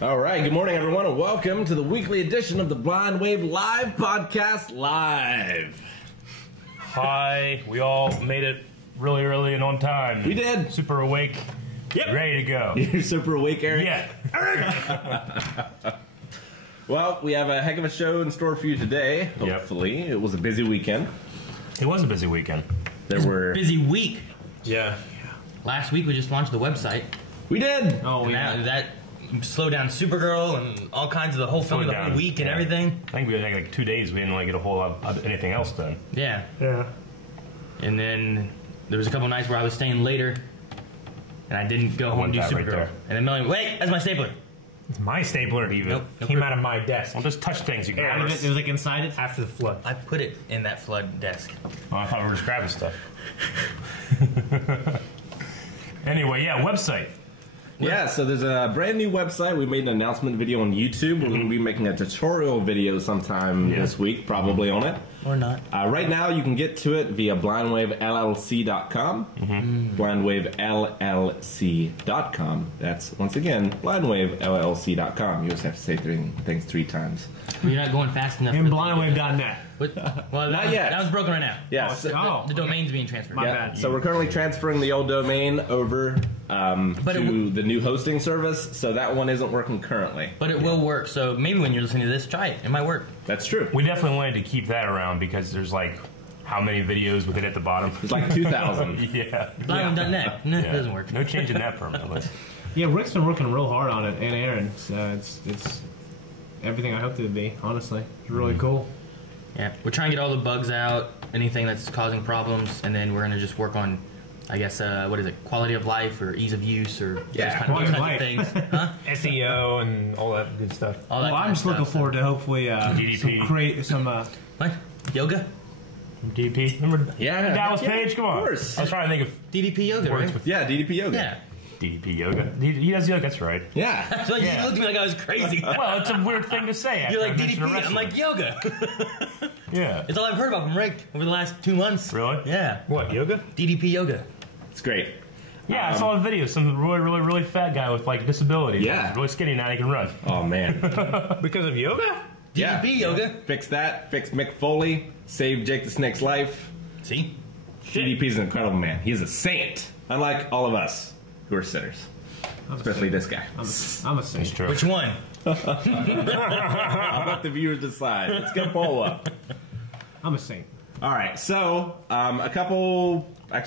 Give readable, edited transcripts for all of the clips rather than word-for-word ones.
All right, good morning, everyone, and welcome to the weekly edition of the Blind Wave Live Podcast Live. Hi, we all made it really early and on time. We did. Super awake. Yep. Ready to go. You're super awake, Eric? Yeah. Eric! Well, we have a heck of a show in store for you today, hopefully. It was a busy weekend. It was a busy weekend. There were... Busy week. Yeah. Last week we just launched the website. We did! Oh, yeah. That slowed down Supergirl and all kinds of the whole film, the whole week and everything. I think we had like 2 days. We didn't really get a whole lot of anything else done. Yeah. Yeah. And then there was a couple nights where I was staying later and I didn't go home and do Supergirl. Right, and then Melanie, wait, that's my stapler. It's my stapler even. Nope. Came out of my desk. Don't just touch things, you Out of guys. it was like inside it after the flood. I put it in that flood desk. Oh, I thought we were just grabbing stuff. Anyway, yeah, website. Yeah, so there's a brand new website. We made an announcement video on YouTube. We're going to be making a tutorial video sometime this week, probably on it. Or not. Right now, you can get to it via blindwavellc.com. Blindwavellc.com. That's, once again, blindwavellc.com. You just have to say things 3 times. You're not going fast enough. And blindwave.net. Well, Not yet. That was broken right now. Yeah, The domain's being transferred. My bad. So we're currently transferring the old domain over to the new hosting service, so that one isn't working currently. But it will work, so maybe when you're listening to this, try it. It might work. That's true. We definitely wanted to keep that around because there's like how many videos with it at the bottom? It's like 2,000. Yeah. Blindwave.net. No, Yeah. it doesn't work. No change in that permanently. Yeah, Rick's been working real hard on it, and Aaron. It's everything I hoped it would be, honestly. It's really cool. Yeah, we're trying to get all the bugs out, anything that's causing problems, and then we're going to just work on, I guess, what is it, quality of life or ease of use or those kinds quality of of life. things. Huh? SEO and all that good stuff. All that Well, kind I'm of just looking stuff, forward to hopefully DDP. create some. What? Yoga? DDP. Remember Yeah. Dallas Yeah, Page? Come on. of course. I was trying to think of DDP Yoga, words right? with Yeah, DDP Yoga. Yeah. DDP yoga. He does yoga, that's right. Yeah. So Yeah. you looked at me like I was crazy. Well, it's a weird thing to say. After You're like I mentioned DDP, I'm wrestling. like yoga. Yeah. It's all I've heard about from Rick over the last 2 months. Really? Yeah. What, yoga? DDP Yoga. It's great. Yeah, I saw a video. Some really fat guy with like disabilities. Yeah. Really skinny now. He can run. Oh, man. Because of yoga? Yeah. DDP Yoga. Fix that. Fix Mick Foley. Save Jake the Snake's life. See? DDP's an incredible man. He's a saint. Unlike all of us who are sinners. Especially this guy. I'm a It's saint. true. Which one? I'll let the viewers decide. Let's get a poll up. I'm a saint. All right, so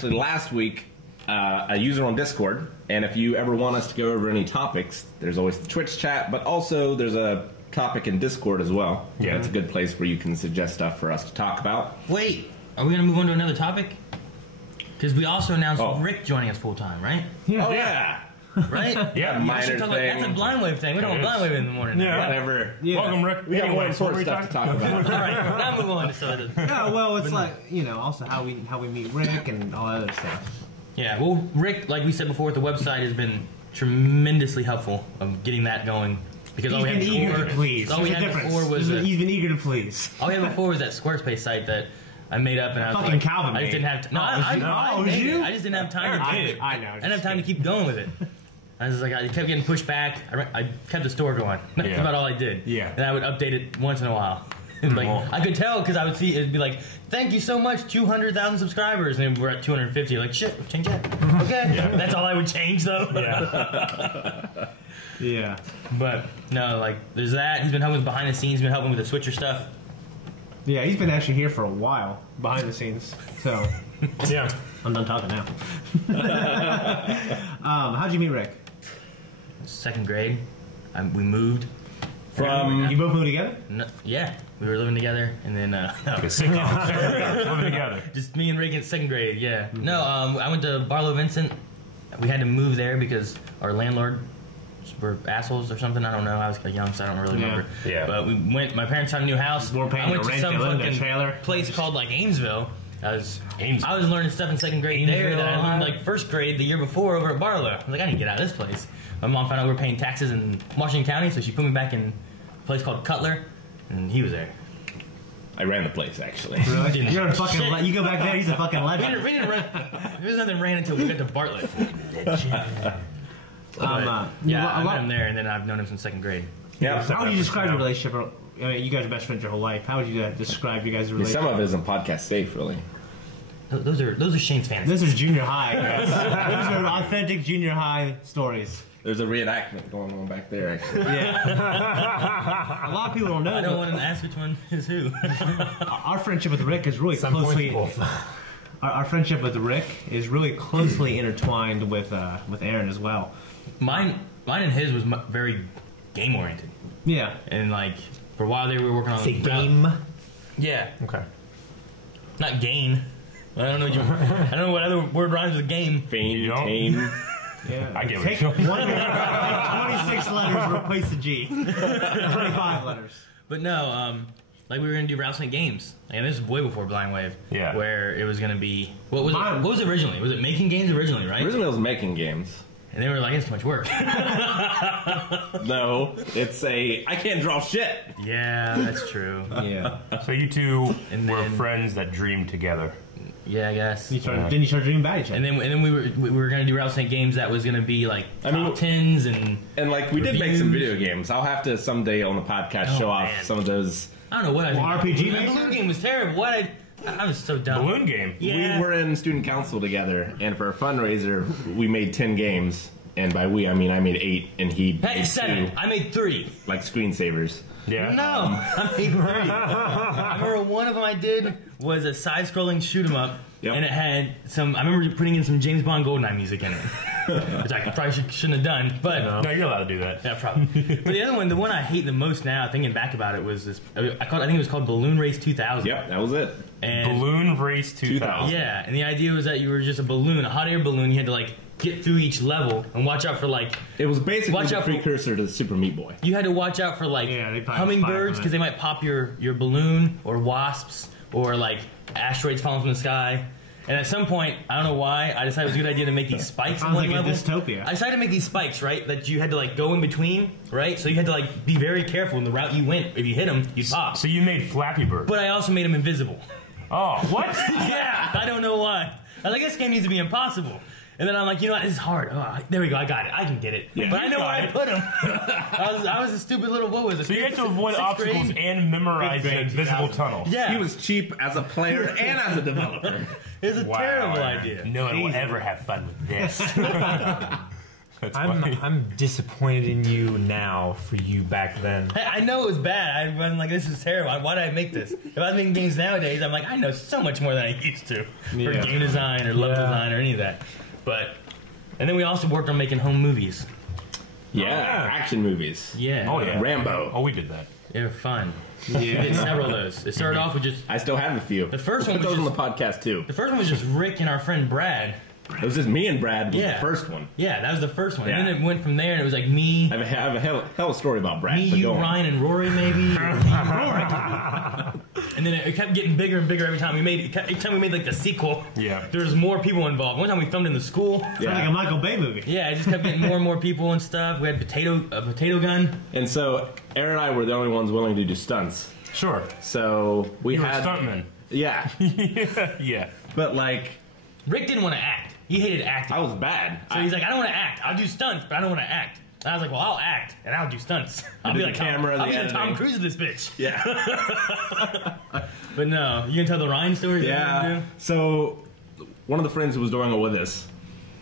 last week, a user on Discord, and if you ever want us to go over any topics, there's always the Twitch chat, but also there's a topic in Discord as well. Yeah. It's a good place where you can suggest stuff for us to talk about. Wait, are we going to move on to another topic? Because we also announced Oh. Rick joining us full time, right? Oh, yeah. Right? Yeah, We minor should talk about, that's a thing. blind wave thing. We don't It want blind is. wave in the morning. Yeah. Whatever. Yeah. Welcome, Rick. We got more Anyways, what important were we stuff to talking talk about. All right, now move on to some of the... No, well, it's like, also how we meet Rick and all that other stuff. Yeah, well, Rick, like we said before, with the website has been tremendously helpful of getting that going. Because all He's we been had eager before, to please. all we There's a had difference. before was He's been eager to please. all we had before was that Squarespace site that I made up, and I was Fucking like, Calvin I just made. didn't have to. No, Oh, I it was made you? it. I just didn't have time to do it. I know. I didn't have time to keep going with it. I was like, I kept getting pushed back. I kept the store going. That's Yeah. about all I did. Yeah. And I would update it once in a while. Like, I could tell because I would see it'd be like, "Thank you so much, 200,000 subscribers," and then we're at 250. Like, shit, change that. Okay, that's all I would change though. Yeah. Yeah. But no, like, there's that. He's been helping with behind the scenes. He's been helping with the switcher stuff. Yeah, he's been actually here for a while, behind the scenes. So, Yeah. I'm done talking now. How'd you meet Rick? 2nd grade, we moved. You both moved together? No, yeah, we were living together, and then no. Like a sitcom. Living together. Just me and Rick in 2nd grade. Yeah. No, I went to Barlow Vincent. We had to move there because our landlord were assholes or something. I don't know. I was young, so I don't really remember. Yeah. But we went. My parents had a new house. We're paying I went the to rent, some they lived in a fucking trailer. place called like Amesville. I was learning stuff in 2nd grade there that I learned like 1st grade the year before over at Barlow. I was like, I need to get out of this place. My mom found out we were paying taxes in Washington County, so she put me back in a place called Cutler, and he was there. I ran the place, actually. Really? You're a fucking you go back there, he's a fucking legend. We didn't run. There was nothing ran until we got to Bartlett. Yeah, I met him there, and then I've known him since 2nd grade. Yeah. How would you describe your relationship? I mean, you guys are best friends your whole life. How would you describe you guys' relationship? Some of it isn't podcast safe, really. Those are Shane's fantasies. This is junior high, guys. Those are authentic junior high stories. There's a reenactment going on back there, actually. Yeah. A lot of people don't know. I don't want to ask which one is who. Our friendship with Rick is really closely. Our friendship with Rick is really closely intertwined with Aaron as well. Mine and his was very game oriented. Yeah. And like for a while they were working on the game. Yeah. Okay. Not gain. I don't know what other word rhymes with game. Tame. Yeah. I get Take what you're 26 letters, replace the G. 25 letters. But no, like we were gonna do Rattlesnake Games, and this is way before Blind Wave. Yeah. Where it was gonna be what was it originally? Was it Making Games originally, right? Originally, it was making games. And they were like, it's too much work. No, it's I can't draw shit. Yeah, that's true. Yeah. So you two And were then- friends that dreamed together. Yeah, I guess. Then you started dreaming about each other. And then we were gonna do Rattlesnake Games that was gonna be like I mean, top tens and And like we did make some video games. I'll have to someday on the podcast show off man. some of those. I don't know what I did. RPG The Maker? balloon game was terrible. What I was so dumb. Balloon game. Yeah. We were in student council together, and for a fundraiser, we made 10 games. And by we, I mean I made 8, and he Hey, made 7. 2, I made 3. like screensavers. Yeah. No, I made 3. I remember one of them I did was a side-scrolling shoot 'em up, Yep. and it had some. I remember putting in some James Bond GoldenEye music in it, which I probably shouldn't have done. But No, you're allowed to do that. yeah, probably. But the other one, the one I hate the most now, thinking back about it, was this. I think it was called Balloon Race 2000. Yep, that was it. And Balloon Race 2000. yeah, and the idea was that you were just a balloon, a hot air balloon. You had to like get through each level and watch out for like. It was basically Watch the out for- precursor to Super Meat Boy. You had to watch out for like Yeah, they probably hummingbirds spy because on they it. might pop your balloon, or wasps, or like asteroids falling from the sky. And at some point, I don't know why, I decided it was a good idea to make these spikes in Sounds one like a level. dystopia. I decided to make these spikes, right? That you had to like go in between, right? So you had to like be very careful in the route you went. If you hit them, you'd pop. So you made Flappy Bird. But I also made them invisible. Oh, what? Yeah, I don't know why. I was like, this game needs to be impossible. And then I'm like, you know what? This is hard. Oh, there we go. I got it. I can get it. Yeah, but I know you where got I it. put them. I was a stupid little. What was it? So you had to avoid Sixth obstacles grade? and memorize Fifth an grade, invisible 2000. tunnel. Yeah, He was cheap as a player and as a developer. it was a Wow. terrible idea. No one will ever have fun with this. That's funny. I'm disappointed in you now for you back then. Hey, I know it was bad. I'm like, this is terrible. Why did I make this? If I was making games nowadays, I'm like, I know so much more than I used to for Yeah. game design or level Yeah. design or any of that. But and then we also worked on making home movies. Yeah, action movies. Yeah. Oh, yeah. Rambo. Oh, we did that. They were fun. We did several of those. It started off with just I still have a few. The first We'll one put was those on the podcast too. the first one was just Rick and our friend Brad. It was just me and Brad was Yeah. the first one. Yeah, that was the first one. And Yeah. then it went from there, and it was like me, I have a hell of a story about Brad. me, but you, go on. Ryan, and Rory, maybe. Rory. And then it kept getting bigger and bigger every time we made. Every time we made like the sequel, Yeah. there was more people involved. One time we filmed in the school. Sounds like a Michael Bay movie. Yeah, it just kept getting more and more people and stuff. We had a potato gun. And so Aaron and I were the only ones willing to do stunts. Sure. So we You were a had stuntman. Yeah, Yeah. but like Rick didn't want to act. He hated acting. I was bad. So he's like, I don't want to act. I'll do stunts, but I don't want to act. And I was like, well, I'll act and I'll do stunts. I'll do be the like camera, I'll the be the Tom editing. Cruise of this bitch. Yeah, But no, you can tell the Ryan story. yeah. So one of the friends who was doing it with us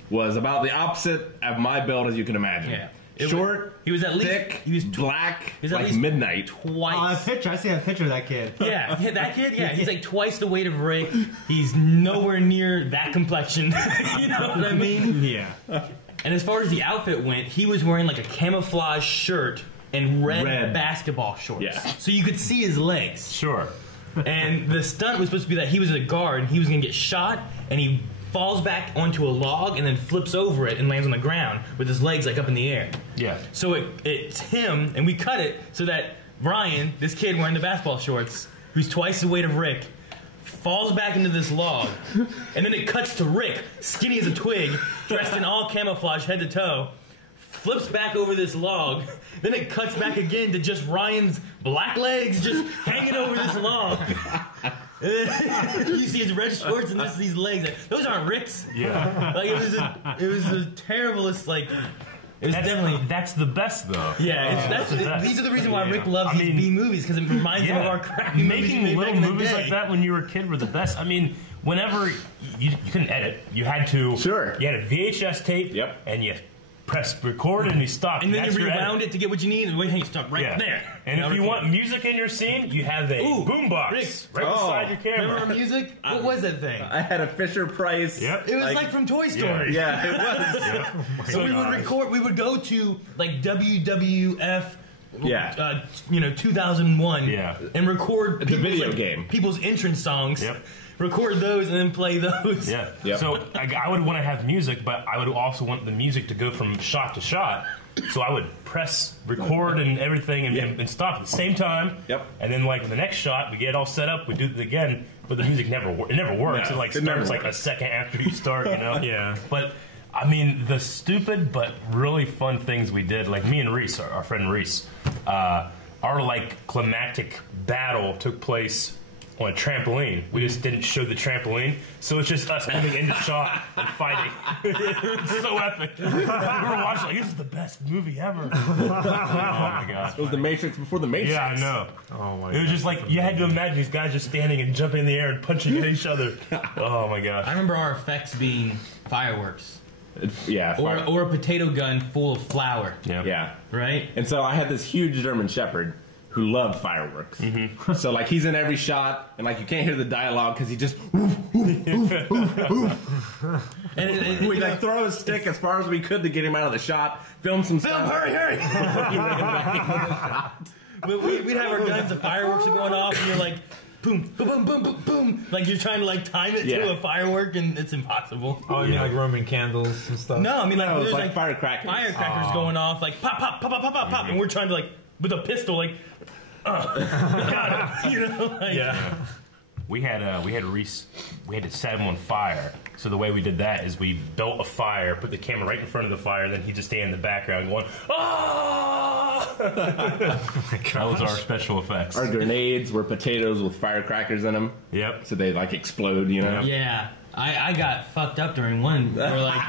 was about the opposite of my build, as you can imagine. Yeah. It was- Short. he was at least- thick. he was black. he was at like least midnight. Oh, Twice. that picture. I see that picture of that kid. Yeah, that kid. Yeah, he's like twice the weight of Rick. He's nowhere near that complexion. You know what I mean? Yeah. And as far as the outfit went, he was wearing like a camouflage shirt and red basketball shorts. Yeah. So you could see his legs. Sure. And the stunt was supposed to be that he was a guard, he was going to get shot, and he falls back onto a log and then flips over it and lands on the ground with his legs like up in the air. Yeah. So it's him, and we cut it so that Brian, this kid wearing the basketball shorts, who's twice the weight of Rick, falls back into this log, and then it cuts to Rick, skinny as a twig, dressed in all camouflage head to toe, flips back over this log, then it cuts back again to just Ryan's black legs just hanging over this log. You see his red shorts and just these legs. Those aren't Rick's. Yeah. Like it was the terriblest like It's definitely. That's the best though. Yeah, these are the reason why Rick loves these B movies, because it reminds him of our crappy making movies little movies like that when you were a kid were the best. I mean, whenever you couldn't edit, you had to. Sure. You had a VHS tape. Yep. And you press record and you stop. And then you rewound it to get what you need, and wait, hey, stop right there. And if you want music in your scene, you have a boombox right beside your camera. Remember music? What was that thing? I had a Fisher Price. Yep. It was like from Toy Story. Yeah, it was. So we would record. We would go to like WWF. 2001. Yeah. And record the video game. People's entrance songs. Yep. Record those and then play those. Yeah. Yep. So I would want to have music, but I would also want the music to go from shot to shot. So I would press record and everything and stop at the same time. Yep. And then like the next shot, we get it all set up. We do it again, but the music never works. No, it like it never starts like works. a second after you start. You know. Yeah. But I mean, the stupid but really fun things we did, like me and Reese, our friend Reese, our like climactic battle took place on a trampoline. We just didn't show the trampoline, so it's just us moving into shot and fighting. It's so epic. We were watching like, this is the best movie ever. Oh my gosh. It was the Matrix before the Matrix. Yeah, I know. Oh my It was just like, you had to imagine these guys just standing and jumping in the air and punching at each other. Oh my gosh. I remember our effects being fireworks. Yeah. Or a potato gun full of flour. Yeah. Right? And so I had this huge German Shepherd who loved fireworks. Mm-hmm. So like he's in every shot, and like you can't hear the dialogue because he just and we like throw his stick as far as we could to get him out of the shot. Film some stuff. Hurry! We'd have our guns, the fireworks are going off, and you're like, boom, boom, boom, boom, boom, boom. Like you're trying to like time it to a firework, and it's impossible. Oh, you like Roman candles and stuff? No, I mean like No, there's it's like firecrackers. Firecrackers going off, like pop, pop, pop, pop, pop, pop, pop, and we're trying to like with a pistol, like, got it, you know? Like, We had Reese. We had to set him on fire. So the way we did that is we built a fire, put the camera right in front of the fire, and then he just stay in the background going, "Ah!" That was our special effects. Our grenades were potatoes with firecrackers in them. Yep. So they like explode, you know. Yeah, I got fucked up during one. We're like,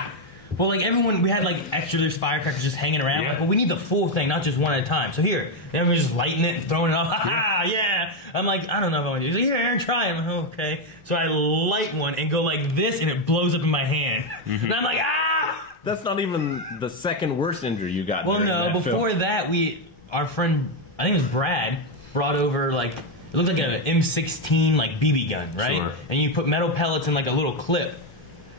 well, like everyone, we had like extra loose firecrackers just hanging around. Yeah. Like, well, we need the full thing, not just one at a time. So here, everyone's just lighting it, and throwing it off. Ha ha! Yeah. I'm like, I don't know if I want to do this. Here, Aaron, try it. I'm like, okay. So I light one and go like this, and it blows up in my hand. And I'm like, ah! That's not even the second worst injury you got. Well, during no. that Before film. that, our friend, I think it was Brad, brought over like it looked like an M16 like BB gun, right? Sure. And you put metal pellets in like a little clip,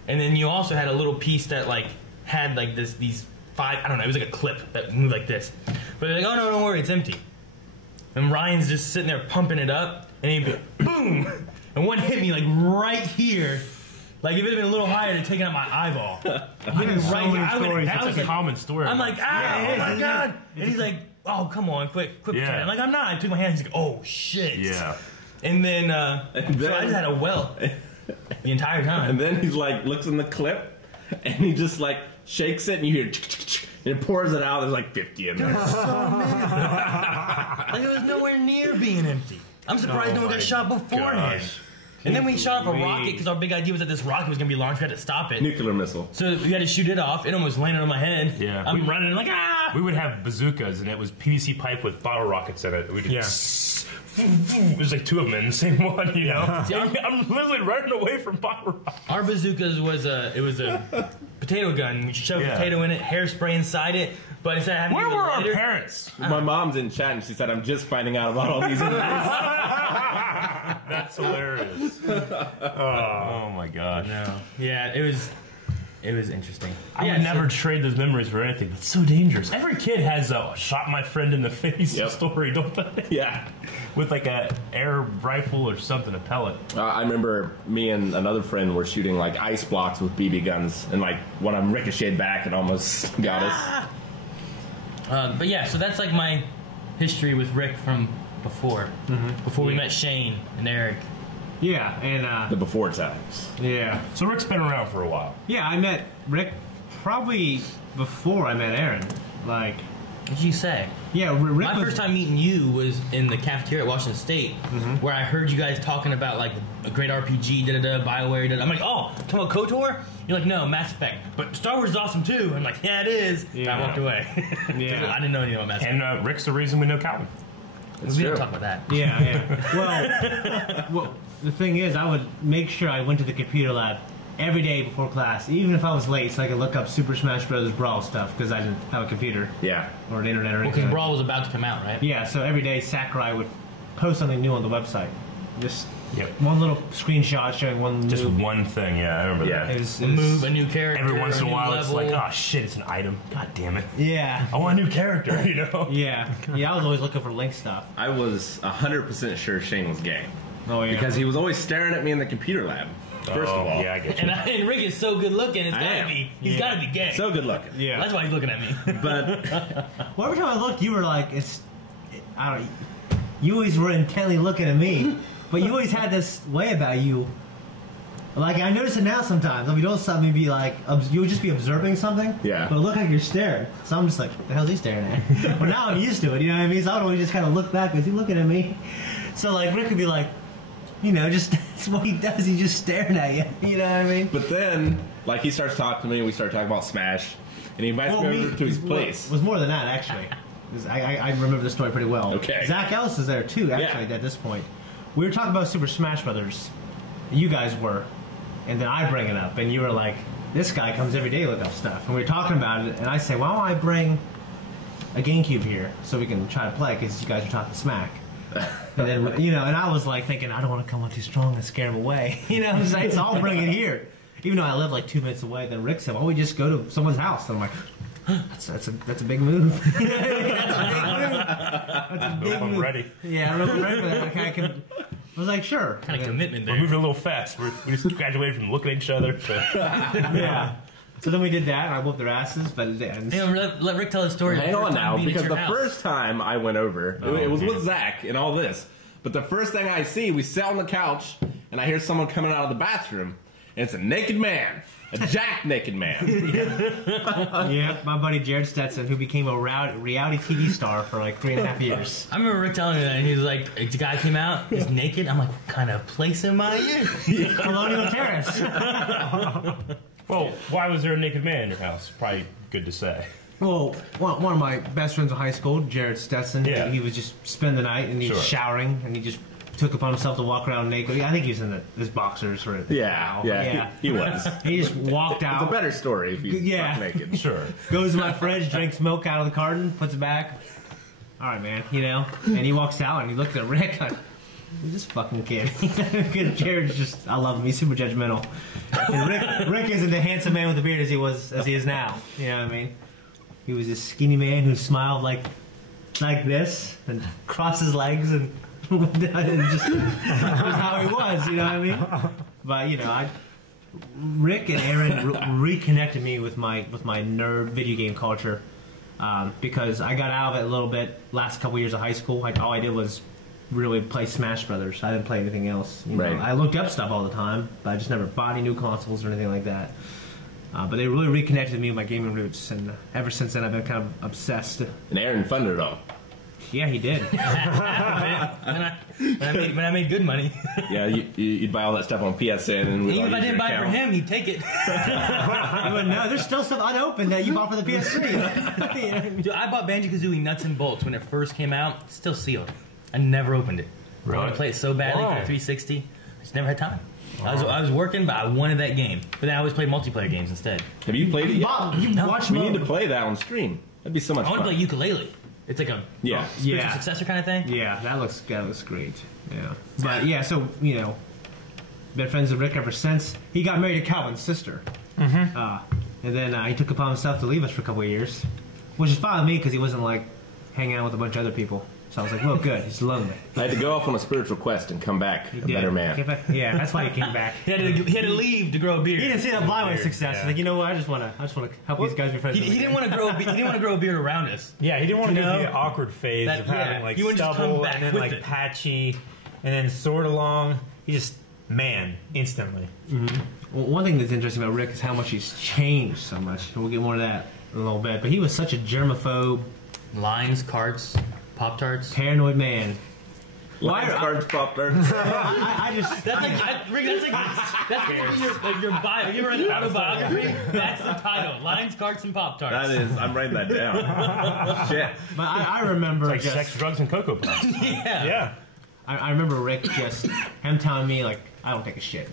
and then you also had a little piece that like had like these five. I don't know. It was like a clip that moved like this. But they're like, oh no, don't worry, it's empty. And Ryan's just sitting there pumping it up, and he boom, and one hit me like right here. Like if it had been a little higher, it'd taken out my eyeball. Hit me right here. I would've- I was That's a like- common story. I'm like, oh my god! And he's like, oh come on, quit pretending. I'm like, I'm not. I took my hand. He's like, oh shit. Yeah. And then, so I just had a welt the entire time. And then he's like, looks in the clip, and he just like shakes it, and you hear, and it pours it out. There's like 50 in there. Like it was nowhere near being empty. I'm surprised no one got shot beforehand. gosh. And then we shot off a rocket because our big idea was that this rocket was going to be launched. We had to stop it. Nuclear missile. So we had to shoot it off. It almost landed on my head. Yeah. I'm running like, ah! We would have bazookas, and it was PVC pipe with bottle rockets in it. We just there's like two of them in the same one, you know. See, I'm literally running away from bottle rockets. Our bazookas was a potato gun. We shoved a potato in it, hairspray inside it. But instead of having Where to use were a our lighter, parents? My mom's in chat, and she said, I'm just finding out about all these injuries. That's hilarious. Oh my gosh. No. Yeah, it was interesting. I Yeah, would so- never trade those memories for anything. It's so dangerous. Every kid has a shot my friend in the face story, don't they? Yeah. With like a air rifle or something, a pellet. I remember me and another friend were shooting like ice blocks with BB guns, and like one of them ricocheted back and almost got us. But yeah, so that's like my history with Rick from before. Before we met Shane and Eric. Yeah, and The before times. yeah, So Rick's been around for a while. I met Rick probably before I met Aaron. Like, What did you say? Yeah, Rick My first time meeting you was in the cafeteria at Washington State, where I heard you guys talking about like a great RPG, BioWare. I'm like, oh, talking about KOTOR? You're like, no, Mass Effect, but Star Wars is awesome too. I'm like, yeah, it is. Yeah. And I walked away. Yeah. I didn't know anything about Mass Effect. And Rick's the reason we know Calvin. We don't talk about that. Yeah. Well, the thing is, I would make sure I went to the computer lab every day before class, even if I was late, so I could look up Super Smash Bros. Brawl stuff, because I didn't have a computer. Yeah. Or the internet or Well, anything. because Brawl was about to come out, right? Yeah, so every day Sakurai would post something new on the website. Just Yep. one little screenshot showing one Just new... one thing, yeah, I remember Yeah. that. It was, A move, a new character. Every once in a new while, it's level. like, oh shit, it's an item. God damn it. Yeah. I want a new character, you know? Yeah. I was always looking for Link stuff. I was 100% sure Shane was gay. Oh, yeah. Because he was always staring at me in the computer lab. First of all. Yeah, I get you. And Rick is so good looking, it's I gotta am. be. He's gotta be gay. So good looking. Yeah. That's why he's looking at me. But Well, every time I looked, you were like, I don't. You always were intently looking at me, but you always had this way about you. Like I notice it now sometimes. If you don't stop me, be like, you would just be observing something. Yeah. But it look like you're staring. So I'm just like, what the hell's he staring at? But now I'm used to it. You know what I mean? So I would always just kind of look back. Is he looking at me? So like Rick could be like, just that's what he does. He's just staring at you. You know what I mean? But then, like, he starts talking to me, and we start talking about Smash, and he invites me over to his place. It was more than that, actually. 'Cause I remember the story pretty well. Okay. Zach Ellis is there, too, actually, Yeah. at this point. We were talking about Super Smash Brothers. You guys were. And then I bring it up, and you were like, this guy comes every day to look up stuff. And we were talking about it, and I say, why don't I bring a GameCube here so we can try to play, because you guys are talking smack. And then, and I was like thinking, I don't want to come on too strong and scare him away. What I'm saying? So I'll bring it here. Even though I live like 2 minutes away, then Rick said, why don't we just go to someone's house? And I'm like, that's a big move. That's a big move. That's a big I'm move. ready. Yeah, I'm ready for that. I was like, sure. Kind of commitment We're there. moving a little fast. We just graduated from looking at each other to... Yeah. So then we did that, and I whooped their asses. But Let Rick tell his story. Hang the first on time now, being at because your the house. first time I went over, it was man. with Zach and all this. But the first thing I see, we sit on the couch, and I hear someone coming out of the bathroom, and it's a naked man. A jack naked man. yeah, my buddy Jared Stetson, who became a reality TV star for like 3.5 years. I remember Rick telling me that, and he was like, the guy came out, he's naked. I'm like, what kind of place am I in? Colonial Terrace. Well, why was there a naked man in your house? Probably good to say. Well, one of my best friends in high school, Jared Stetson, Yeah. he was just spend the night, and he was Sure. showering, and he just took upon himself to walk around naked. I think he was in his boxers for Yeah, he was. He just walked It's a out, better story if he's Yeah. buck naked. Sure. goes to my fridge, drinks milk out of the carton, puts it back. All right, man, and he walks out, and he looks at Rick like, who's this fucking kid? Because Jared's just, I love him. He's super judgmental. And Rick isn't the handsome man with the beard as he is now. You know what I mean? He was this skinny man who smiled like this and crossed his legs and just that was how he was. You know what I mean? But Rick and Aaron reconnected me with my nerd video game culture because I got out of it a little bit last couple years of high school. All I did was really play Smash Brothers. I didn't play anything else. Right. I looked up stuff all the time, but I just never bought any new consoles or anything like that. But they really reconnected me with my gaming roots, and ever since then I've been kind of obsessed. And Aaron funded it all. Yeah, he did. when I made good money. Yeah, you'd buy all that stuff on PSN, and we'd Even all if I use didn't your buy it for account. him, he'd take it. But no, there's still stuff unopened that you bought for the PS3. Dude, I bought Banjo-Kazooie Nuts and Bolts when it first came out. It's still sealed. I never opened it. I Really? wanted to play it so badly for Why? the 360. I just never had time. I was working, but I wanted that game. But then I always played multiplayer games instead. Have you played it yet? Bob, you No. watch We need to mode. play that on stream. That'd be so much I want fun. to play ukulele. It's like a Yeah. spiritual Yeah. successor kind of thing. Yeah, that looks great. Yeah, but yeah, so been friends with Rick ever since. He got married to Calvin's sister, and then he took upon himself to leave us for a couple of years, which is fine with me because he wasn't like hanging out with a bunch of other people. So I was like, well, good, he's lonely. I had to go off on a spiritual quest and come back a Yeah. better man. Yeah, that's why he came back. He had to leave to grow a beard. He didn't see that blind way Beard, success. yeah. He's like, you know what? I just want to help these guys be friends. He with me. didn't want to grow. He didn't want to grow a beard around us. Yeah, he didn't want to You go through know? the awkward phase That- of having yeah, like he wouldn't just come stubble back and then with like it. patchy and then sort along. He just instantly. Well, one thing that's interesting about Rick is how much he's changed so much. We'll get more to that in a little bit. But he was such a germaphobe, Lines, carts, Pop-Tarts. Paranoid man. Lions, cards, Pop-Tarts. I just. That's like your bio. You ever read the autobiography? That's the title. Lines, carts, and Pop-Tarts. That is, I'm writing that down. Shit. But I remember Like just. sex, drugs, and Cocoa Puffs. Yeah. Yeah. I remember Rick just him telling me like I don't take a shit,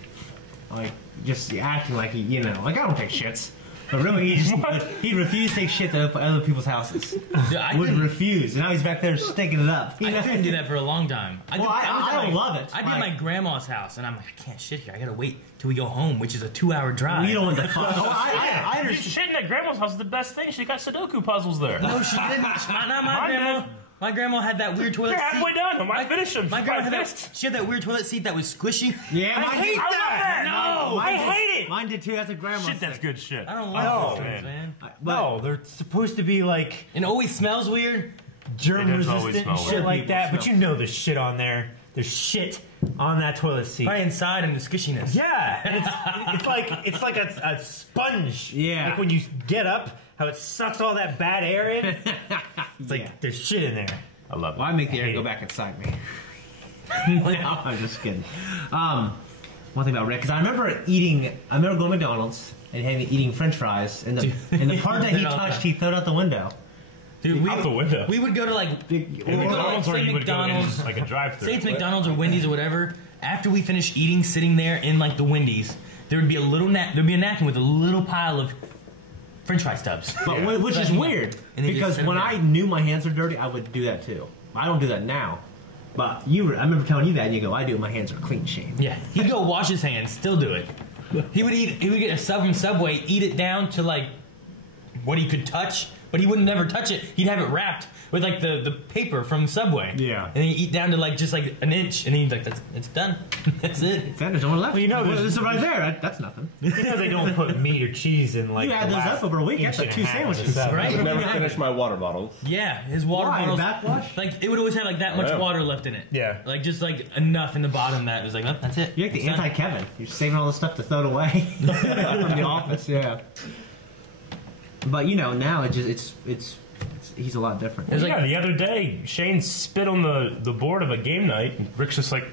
like just acting like he, like I don't take shits, but really he refused to take shit to other people's houses. Dude, I Would couldn't- refuse, and now he's back there stinking it up. I couldn't do that for a long time. Well, I don't love it. I did my grandma's house, and I'm like, I can't shit here. I gotta wait till we go home, which is a 2-hour drive. You don't want the fun. I Dude, understand. shitting at grandma's house is the best thing. She got Sudoku puzzles there. No, she didn't. Not my Mine grandma. did. My grandma had that weird toilet You're seat. halfway done. I might finish them. My grandma had that. She had that weird toilet seat that was squishy. Yeah, I mine hate did. that. No, I Mine did. hate it. Mine did too. That's a grandma. Shit, that's thing. good shit. I don't like Oh, those things, man. man. No, they're supposed to be like And it always smells weird. germ It does always resistant and smell shit weird. like that. But Smell. you know there's shit on there. There's shit on that toilet seat. Right inside and the squishiness. Yeah, and it's like a sponge. Yeah. Like when you get up, how it sucks all that bad air in. It's like Yeah. there's shit in there. I love it. Well, I make the I air hate go it. back inside me. No, I'm just kidding. One thing about Rick, because I remember going to McDonald's and eating French fries, and the part that he touched, he threw it out the window. Dude, Out the window. We would go to like In McDonald's, or say you would go in McDonald's. like a drive-thru. Say it's McDonald's or Wendy's or whatever. After we finish eating, sitting there in like the Wendy's, there would be a napkin with a little pile of French fry stubs. But Yeah. which is weird, And they just because sit when them I down. knew my hands were dirty, I would do that too. I don't do that now. But I remember telling you that, and you go, I do, my hands are clean shaven. Yeah, he'd go wash his hands, still do it. He would get a sub from Subway, eat it down to like what he could touch, but he wouldn't never touch it. He'd have it wrapped with like the paper from Subway. Yeah. And then he'd eat down to like just like an inch, and then he'd like, it's done. That's it. Then there's no one left. Well, you know, this is right there. That's nothing. You know they don't put meat or cheese in like You add the those last up over a week, inch that's like and 2 a half of the sandwiches, sub. right? I would never Yeah. finish my water bottles. Yeah, his water Why? bottles. Backwash? Like it would always have like that much Yeah. water left in it. Yeah. Like just like enough in the bottom that it was like, oh, that's it. You're like the It's done. anti-Kevin. You're saving all the stuff to throw it away from the office. Yeah. But now it's he's a lot different. There's Yeah, like the other day, Shane spit on the board of a game night, and Rick's just like,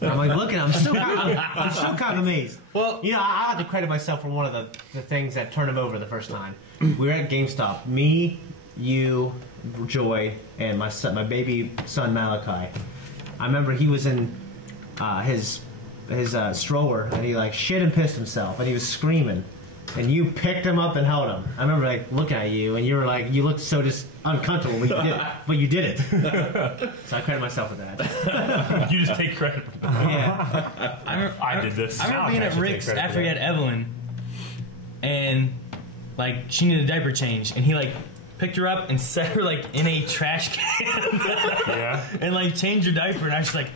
I'm like looking. I'm still kind of amazed. Well- I have to credit myself for one of the things that turned him over the first time. We were at GameStop. Me, you, Joy, and my baby son Malachi. I remember he was in his stroller, and he like shit and pissed himself, and he was screaming. And you picked him up and held him. I remember like looking at you, and you were like, you looked so just uncomfortable, but you did it. So I credit myself with that. you just take credit. Yeah. I did this. I remember being I at should take Rick's credit for after he that. had Evelyn, and like she needed a diaper change, and he like picked her up and set her like in a trash can Yeah. and like changed her diaper, and I was just like,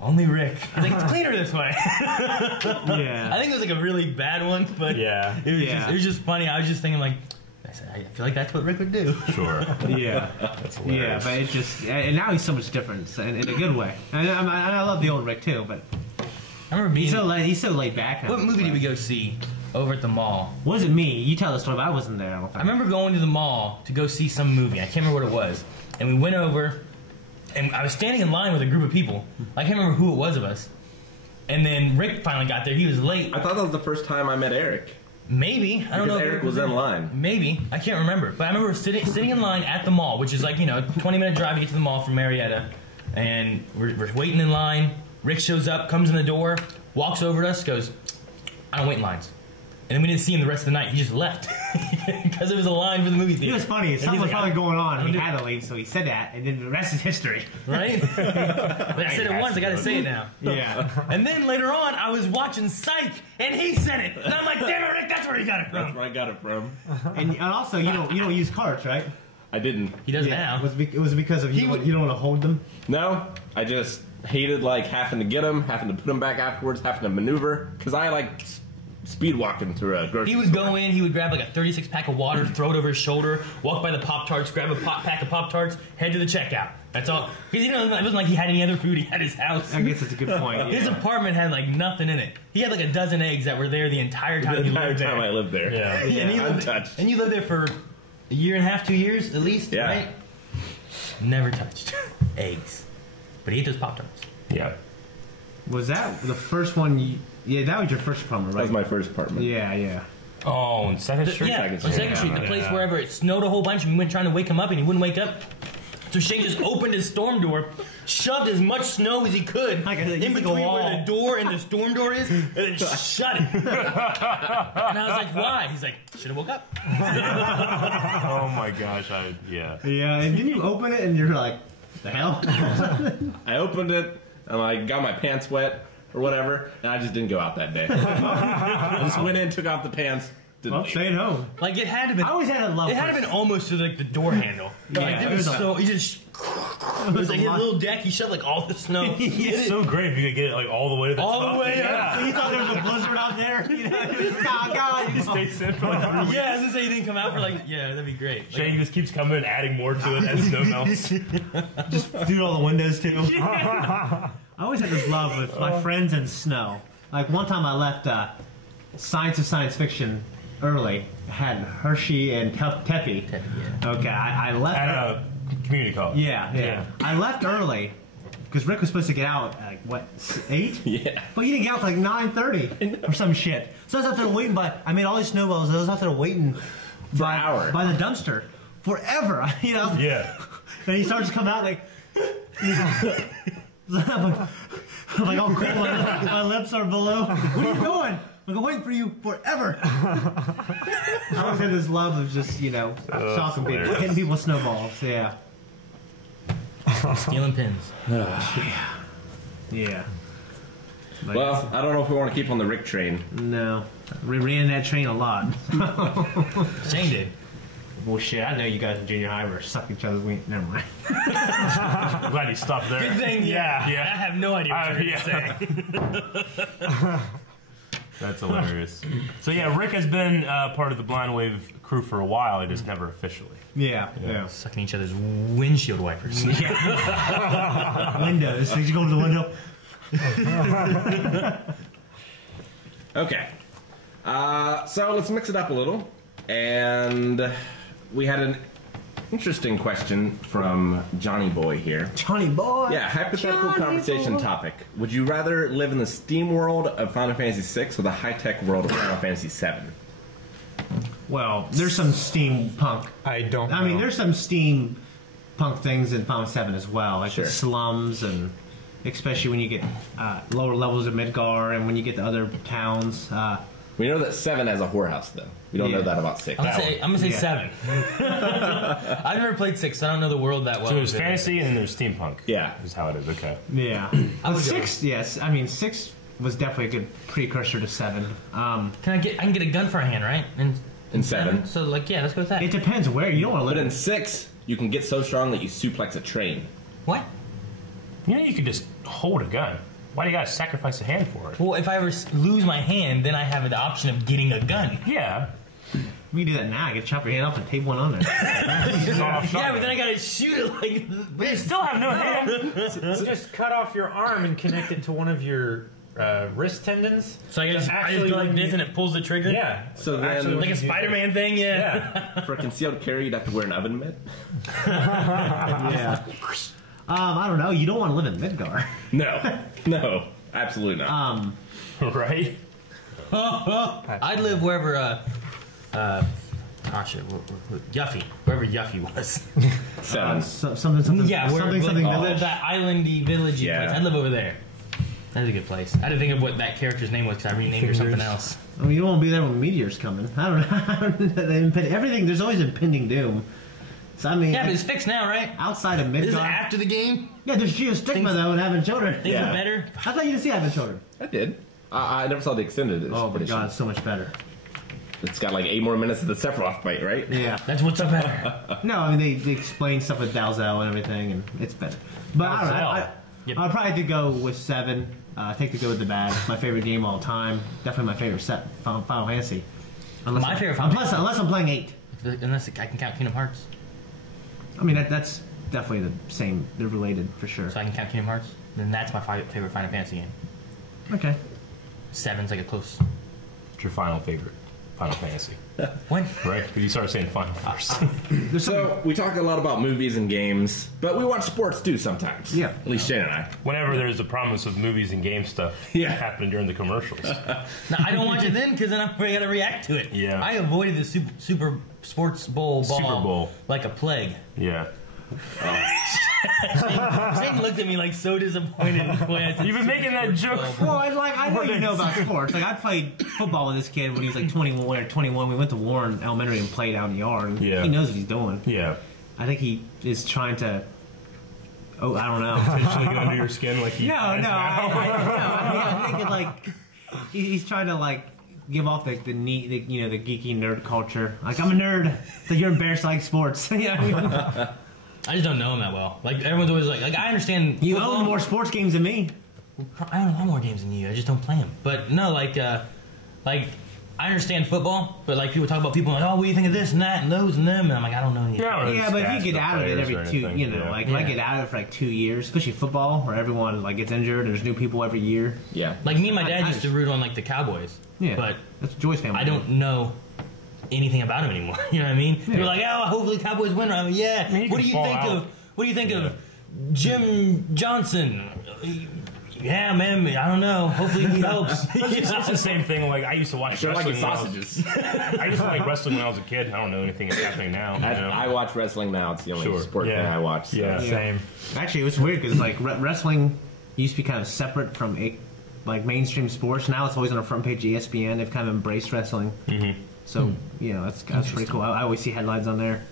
only Rick. He's like, it's cleaner this way. Yeah. I think it was like a really bad one, but Yeah. it was just funny. I was just thinking like, I feel like that's what Rick would do. Sure. Yeah. That's Yeah, hilarious. but it's just, and now he's so much different in a good way. And I love the old Rick too, but I remember being. he's so laid back. now. What movie did we go see over at the mall? Wasn't me. You tell the story, but I wasn't there. I don't think. I remember going to the mall to go see some movie. I can't remember what it was. And we went over, and I was standing in line with a group of people. I can't remember who it was of us. And then Rick finally got there. He was late. I thought that was the first time I met Eric. Maybe. I don't know. Because if Eric was in line. Maybe. I can't remember. But I remember sitting in line at the mall, which is like, 20-minute drive to get to the mall from Marietta. And we're waiting in line. Rick shows up, comes in the door, walks over to us, goes, I don't wait in lines. And then we didn't see him the rest of the night. He just left. Because it was a line for the movie It theater. was funny. And Something he's was like, probably going on. I'm He gonna had to leave, so he said that, and then the rest is history. Right? But I said it once, I gotta say it now. Yeah. And then later on, I was watching Psych, and he said it. And I'm like, damn it, Rick, that's where he got it That's from. where I got it from. And also, you don't use carts, right? I didn't. He does Yeah. now. It was because of you don't want to hold them. No, I just hated like having to get them, having to put them back afterwards, having to maneuver. Because I like speed walking through a grocery He would store. go in, he would grab like a 36-pack of water, throw it over his shoulder, walk by the Pop-Tarts, grab a pack of Pop-Tarts, head to the checkout. That's all. Because it wasn't like he had any other food. He had his house. I guess that's a good point. His Yeah. apartment had like nothing in it. He had like a dozen eggs that were there the entire time The he entire lived time there. I lived there. Yeah. And, he lived, untouched. and you lived there for a year and a half, 2 years at least, Yeah. right? Never touched eggs. But he ate those Pop-Tarts. Yeah. Was that the first one? Yeah, that was your first apartment, That right? was my first apartment. Yeah. Oh, on 2nd Street? Yeah, Second on Street. 2nd Street, the place Yeah. wherever it snowed a whole bunch, and we went trying to wake him up, and he wouldn't wake up. So Shane just opened his storm door, shoved as much snow as he could Like a in between wall. where the door and the storm door is, and then shut it. And I was like, why? He's like, should have woke up. Oh my gosh, yeah. Yeah, and then you open it and you're like, the hell? I opened it and I got my pants wet or whatever, and I just didn't go out that day. I just went in, took off the pants. Didn't Well, leave. stay at home. Like, it had to be. I always had a love It had to for been almost to like the door handle. Like, Yeah, it was it was so. He just. It was like his little deck. He shoved like all the snow. It's so great if you could get it like all the way to the All top. the way up. Yeah. You thought there was a blizzard out there? You know, you just, oh, God. You just, Stays in for like 3 weeks. Yeah, I was gonna say he didn't come out for like. Yeah, that'd be great. Shane just keeps coming and adding more to it as snow melts. do all the windows, too. I always had this love with my friends and snow. Like, one time I left Science of Science Fiction early. I had Hershey and Teppy. yeah. Okay, I left. At a community college. Yeah. I left early because Rick was supposed to get out at like what 8? Yeah. But he didn't get out till like 9:30 or some shit. So I was out there waiting. I made all these snowballs. I was out there waiting For an hour. by the dumpster forever. You know. Yeah. Then he starts to come out like. I'm like, oh, cool. My lips are below. What are you doing? I'm waiting for you forever. I always had this love of just, shocking people, hilarious. hitting people with snowballs. Yeah. Stealing pins. Yeah. Like, Well, I don't know if we want to keep on the Rick train. no. We ran that train a lot. Shane did. Bullshit. I know you guys in junior high were sucking each other's wings. Never mind. I'm glad you stopped there. Good thing, yeah. I have no idea what you're gonna say. That's hilarious. So yeah, Rick has been part of the Blind Wave crew for a while. It is never officially. Yeah. Sucking each other's windshield wipers. Windows. Did you go to the window? Okay. So let's mix it up a little. And we had an interesting question from Johnny Boy here. Johnny boy. Yeah, hypothetical conversation topic. Would you rather live in the steam world of Final Fantasy VI or the high-tech world of Final Fantasy VII? Well, there's some steampunk. I don't I mean, know. there's some steampunk things in Final 7 as well, like Sure. the slums, and especially when you get lower levels of Midgar and when you get to other towns. We know that 7 has a whorehouse, though. We don't know Yeah. that about 6. I'm gonna say Yeah. 7. I've never played 6, so I don't know the world that well. So there's fantasy and there's steampunk. Yeah. Is how it is. Okay. Yeah. I would go- 6, yes. I mean, 6 was definitely a good precursor to 7. I can get a gun for a hand, right? In 7. So like, yeah, let's go with that. It depends where. You don't want to But live in 6, you can get so strong that you suplex a train. What? You know, you could just hold a gun. Why do you gotta sacrifice a hand for it? Well, if I ever lose my hand, then I have the option of getting a gun. Yeah. You can do that now. You can chop your hand off and tape one on there. Yeah, but then I gotta shoot it like You still have no hand. Just cut off your arm and connect it to one of your wrist tendons. So I just Actually, go like when this you- and it pulls the trigger? Yeah. So then- actually, Like when a you do Spider-Man thing, yeah. Yeah. For concealed carry, you'd have to wear an oven mitt. Yeah. I don't know. You don't want to live in Midgar. No. No. Absolutely not. Right? I'd live wherever, Yuffie, wherever Yuffie was. 7. Something. Yeah, where, something village. that islandy villagey Yeah. place. I'd live over there. That's a good place. I didn't think of what that character's name was because I renamed her something else. I mean, you don't want to be there when meteors coming. I don't know. Everything. There's always impending doom. So I mean, Yeah, but it's fixed now, right? outside of This is Midgar. after the game. Yeah, there's geostigma though in having children. Things Yeah. are better. I thought you didn't see having children. I did. I never saw the extended edition. Oh my god, it's so much better. It's got like 8 more minutes of the Sephiroth fight, right? Yeah. That's what's so better. No, I mean they explain stuff with Dalzell and everything, and it's better. But I don't know. Yep. I'd probably have to go with 7. Take the good with the bad. My favorite game of all time. Definitely my favorite set. Final Fantasy. My favorite Final Fantasy. Unless I'm playing 8. Unless I can count Kingdom Hearts. I mean that's definitely the same. They're related for sure. So I can count Kingdom Hearts. Then that's my favorite Final Fantasy game. Okay. 7's like a close. What's your final favorite Final Fantasy? When? Right? Because you started saying Final first. So we talk a lot about movies and games, but we watch sports too sometimes. Yeah. At least Shane and I. Whenever there's a promise of movies and game stuff happening during the commercials. No, I don't watch it then because then I'm got to react to it. Yeah. I avoided the Super Sports Bowl ball Super Bowl. like a plague. Yeah. Satan looked at me like so disappointed. You've been making that joke. Well, I know you know about sports. Like I played football with this kid when he was like 21 or 21. We went to Warren Elementary and played out in the yard. Yeah. He knows what he's doing. Yeah. I think he is trying to. Oh, I don't know. Potentially get under your skin like he No, has no. now. I think it, like he's trying to like give off the neat, the geeky nerd culture. Like I'm a nerd, so you're embarrassed I like sports. You know what I mean? I just don't know him that well. Like everyone's always like I understand. You football. own more sports games than me. I don't know more games than you. I just don't play them. But no, like I understand football, but like people talk about people like, oh, what do you think of this and that and those and them? And I'm like, I don't know anything. Yeah, but if you get out of it every two, like when I get out of it for like 2 years, especially football, where everyone like gets injured and there's new people every year. Yeah. Like me and my dad used to root on like the Cowboys. Yeah, but that's Joy's family. I don't know anything about them anymore. You know what I mean? Yeah. They're like, oh, hopefully Cowboys win. I'm like, yeah. I mean, What do you think of Jim Johnson? Yeah, man. I don't know. Hopefully he helps. It's the same thing. Like I used to watch Sure, like wrestling. sausages. I used to like wrestling when I was a kid. I don't know anything that's happening now. I watch wrestling now. It's the only sport thing I watch. So. Yeah, same. Actually, it was weird because like wrestling used to be kind of separate from like mainstream sports. Now it's always on the front page of ESPN. They've kind of embraced wrestling. Mm-hmm. So that's pretty cool. I always see headlines on there.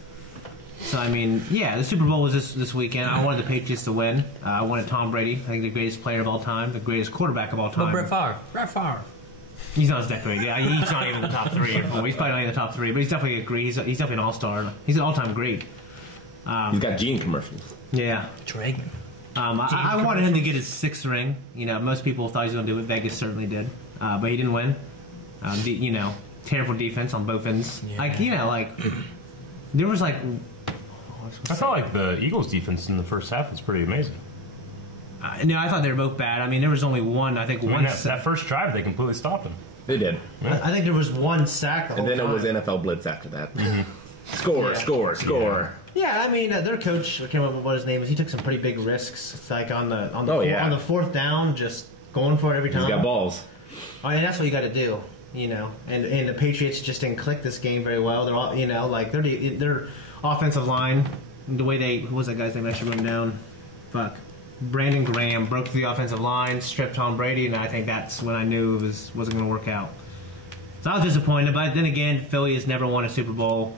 So I mean, yeah, the Super Bowl was this weekend. I wanted the Patriots to win. I wanted Tom Brady, I think the greatest player of all time, the greatest quarterback of all time. But Brett Favre. He's not as decorated. Yeah, he's not even in the top three. He's probably not in the top three, but he's definitely a great. He's definitely an all-star. He's an all-time great. He's got Gene commercials. Yeah. Dragon. I wanted him to get his sixth ring. Most people thought he was going to do it. Vegas certainly did, but he didn't win. Terrible defense on both ends. Yeah. There was like. I felt like the Eagles' defense in the first half was pretty amazing. No, I thought they were both bad. I mean, there was only one. I think one. That first drive, they completely stopped them. They did. I think there was one sack. And then it was NFL blitz after that. Mm-hmm. Score. Yeah, I mean, their coach, I can't remember what his name is. He took some pretty big risks. It's like on the fourth down, just going for it every time. He's got balls. And that's what you got to do, And the Patriots just didn't click this game very well. They're all, their offensive line, the way who was that guy's name? I should wrote him down. Fuck. Brandon Graham broke through the offensive line, stripped Tom Brady, and I think that's when I knew it wasn't going to work out. So I was disappointed, but then again, Philly has never won a Super Bowl.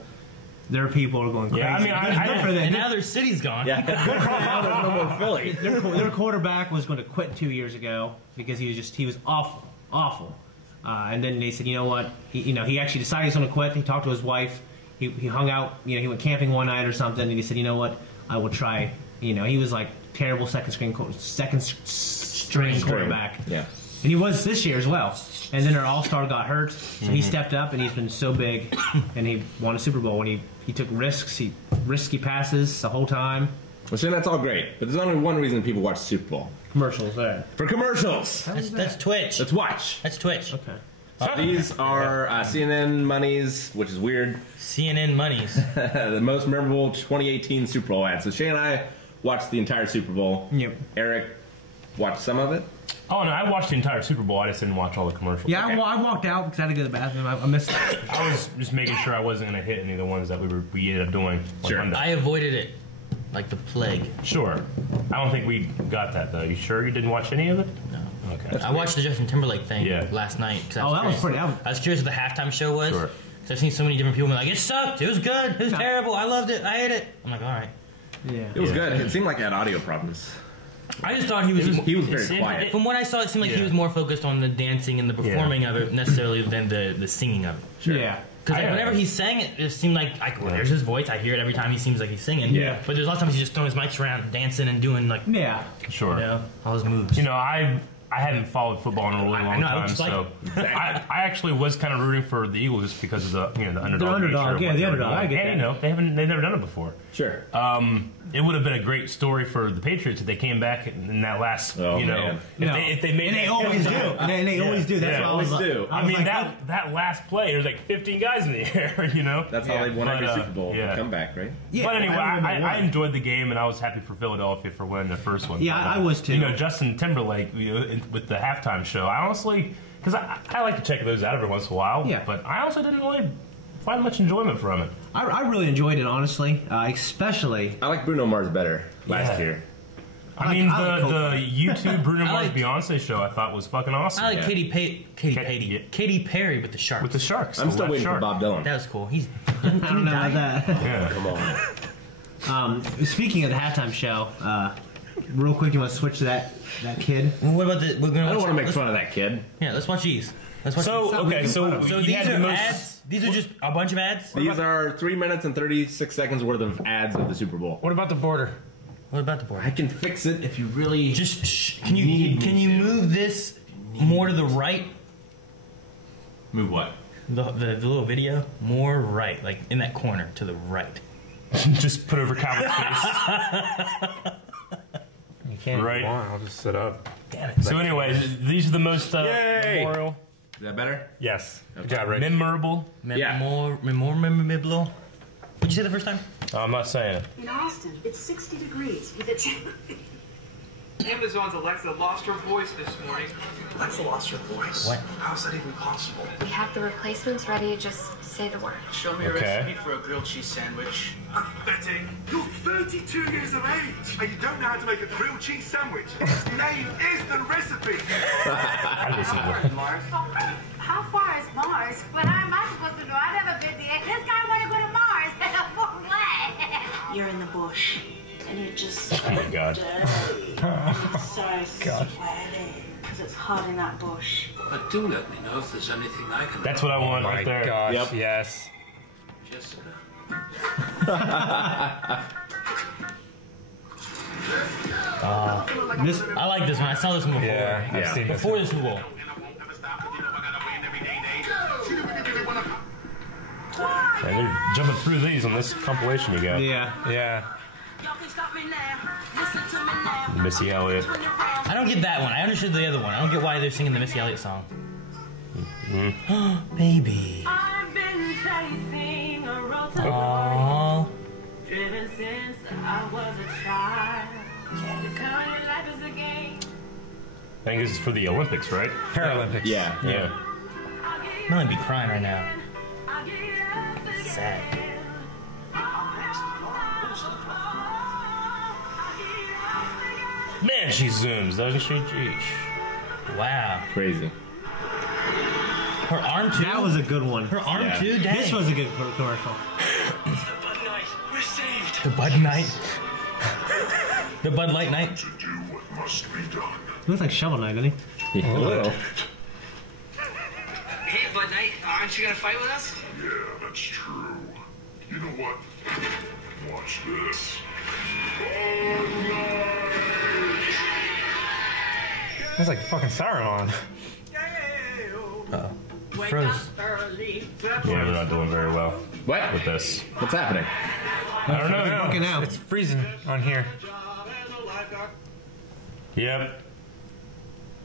Their people are going crazy. Yeah, I mean, and now their city's gone. Yeah. Now there's no more Philly. Their quarterback was going to quit 2 years ago because he was awful. And then they said, you know what? He actually decided he was going to quit. He talked to his wife. He hung out. He went camping one night or something, and he said, you know what? I will try. He was like terrible second string quarterback. Yeah. And he was this year as well. And then their all-star got hurt, so he stepped up, and he's been so big. And he won a Super Bowl when he took risks, risky passes the whole time. Well, Shane, that's all great, but there's only one reason people watch the Super Bowl. Commercials, there. For commercials. That's Twitch. Let's watch. That's Twitch. Okay. These are CNN Money's, which is weird. CNN Money's. The most memorable 2018 Super Bowl ad. So Shane and I watched the entire Super Bowl. Yep. Eric watched some of it. Oh, no, I watched the entire Super Bowl. I just didn't watch all the commercials. Yeah, I walked out because I had to go to the bathroom. I missed it. I was just making sure I wasn't going to hit any of the ones that we ended up doing on Sure. Monday. I avoided it like the plague. Sure. I don't think we got that, though. You sure you didn't watch any of it? No. Okay. I watched the Justin Timberlake thing last night. That was pretty. I was curious what the halftime show was. Sure. Because I've seen so many different people be like, it sucked. It was good. It was terrible. I loved it. I hate it. I'm like, all right. Yeah. It was good. It seemed like it had audio problems. I just thought he was very quiet. From what I saw, it seemed like he was more focused on the dancing and the performing of it necessarily than the singing of it. Sure. Yeah. Because whenever he sang it, it seemed like there's his voice. I hear it every time he seems like he's singing. Yeah. But there's a lot of times he's just throwing his mics around, dancing and doing Yeah. Sure. all his moves. I I hadn't followed football in a really long time, so I actually was kind of rooting for the Eagles just because of the underdog. The underdog, nature of the what underdog. I get that. they've never done it before. Sure. It would have been a great story for the Patriots if they came back in that last, man. if they made. And they always do. They always do. That's what I always was do. I mean, that last play, there's like 15 guys in the air, That's how they won every Super Bowl. yeah. Comeback, right? Yeah, But anyway, I I enjoyed the game, and I was happy for Philadelphia for winning the first one. Yeah, I was too. Justin Timberlake with the halftime show. I honestly, because I like to check those out every once in a while. Yeah. But I also didn't really find much enjoyment from it. I really enjoyed it, honestly. Especially. I like Bruno Mars better last year. I mean, I the YouTube Bruno Mars Beyonce show I thought was fucking awesome. I like Katy Perry with the Sharks. With the Sharks. I'm still waiting for Bob Dylan. That was cool. He's I don't know about that. Yeah. Come on. Speaking of the halftime show, real quick, you want to switch to that kid? What about the? We're gonna I don't want to make fun of that kid. Yeah, let's watch these. Let's watch So these. So you these had are the most. ads. These are just a bunch of ads. These are 3 minutes and 36 seconds worth of ads of the Super Bowl. What about the border? What about the board? I can fix it if you really Just can you move this more to the right? move what? The little video more right, like in that corner to the right. Just put over Calvin's face. You can't. Right. I'll just sit up. Damn it. So anyway, these are the most Yay! memorial. Is that better? Yes. Good job, Rick. Memorable. Yeah. Memorable. What'd you say the first time? I'm not saying it. In Austin, it's 60 degrees with a Amazon's Alexa lost her voice this morning. Alexa lost her voice? What? How's that even possible? We have the replacements ready, just say the word. Show me a Okay. recipe for a grilled cheese sandwich. Pathetic. You're 32 years of age, and you don't know how to make a grilled cheese sandwich. Its name is the recipe. Mars. How far is Mars? What am I supposed to know? I've never been there. This guy want to go to Mars. For what? You're in the bush, and you're just Oh my God. so sweaty because it's hot in that bush. But do let me know if there's anything I can do. That's what I want My right there. gosh, Yep. yes. Jessica. I like this one. I saw this one before. Yeah, I've seen this. Before the Super Bowl. And they're jumping through these on this compilation you got. Yeah. Yeah. Missy Elliott. I don't get that one. I understood the other one. I don't get why they're singing the Missy Elliott song. Baby. I've been chasing a road to Aww. driven since I was a child. You tell me life is a game. I think this is for the Olympics, right? Paralympics. Yeah. Yeah. I'm gonna be crying right now. Sad. Man, she zooms, doesn't she? Jeez. Wow. Crazy. Her arm too. That was a good one. Her arm Yeah. too. Dang. This was a good commercial. We're saved. the Bud Night. The Bud Light Night. He looks like Shovel Knight, doesn't he? A little. Hey, Bud Knight, aren't you gonna fight with us? Yeah, that's true. You know what? Watch this. It's like fucking Saruman. Froze. Yeah, we're not doing very well What? with this. What's happening? I don't know. Working out. It's freezing on here. Yep.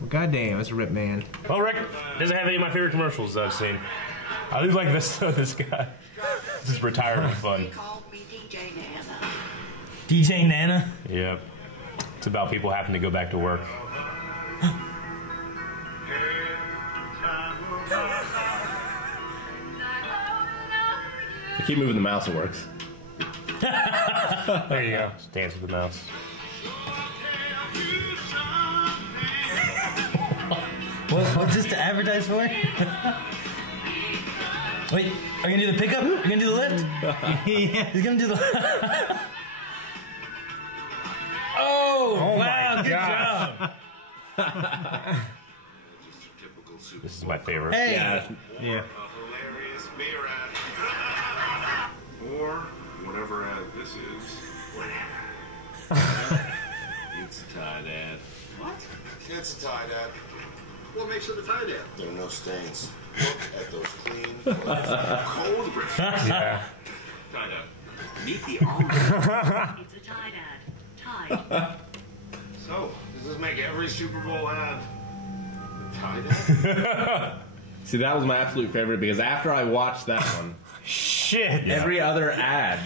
Well, goddamn, it's a rip man. Well, Rick doesn't have any of my favorite commercials that I've seen. I do like this this guy. This is retirement fun. Called me DJ Nana. DJ Nana. Yep. It's about people having to go back to work. If you keep moving the mouse, it works. There you go. Just dance with the mouse. What's this to advertise for? Wait, are you gonna do the pickup? You're gonna do the lift? Yeah. He's gonna do the. Oh, wow, my good God. job. This is my favorite. Hey, Yeah. Yeah. Hilarious beer ad. Or whatever ad this is. Whatever. It's a Thai ad. What? It's a tie, Dad. What makes it a tie, Dad? There are no stains. Look at those clean, cold rips. Yeah. Tie, Dad. Meet the owner. It's a tie, Dad. Tie. So, does this make every Super Bowl ad a tie, Dad? See, that was my absolute favorite because after I watched that one, Shit. every other ad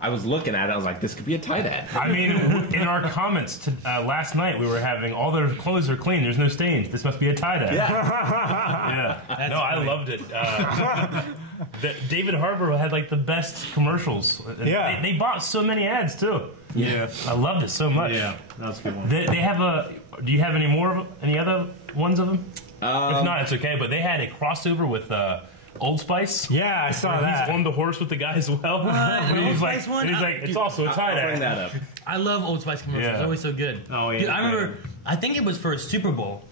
I was looking at it, I was like, this could be a tight ad. I mean, in our comments last night, we were having all their clothes are clean. There's no stains. This must be a tie-dye. Yeah. Yeah. No, I loved it. David Harbour had like the best commercials. Yeah. They bought so many ads too. Yeah. I loved it so much. Yeah, that was a good one. They have a. Do you have any more? Any other ones of them? If not, it's okay. But they had a crossover with Old Spice. Yeah, I saw that. He's on the horse with the guy as well. And Old he's Spice like, one? and he's like, it's also a tie-dye. Bring that up. I love Old Spice commercials. Yeah. They're always so good. Oh, yeah. Dude, I remember, I think it was for a Super Bowl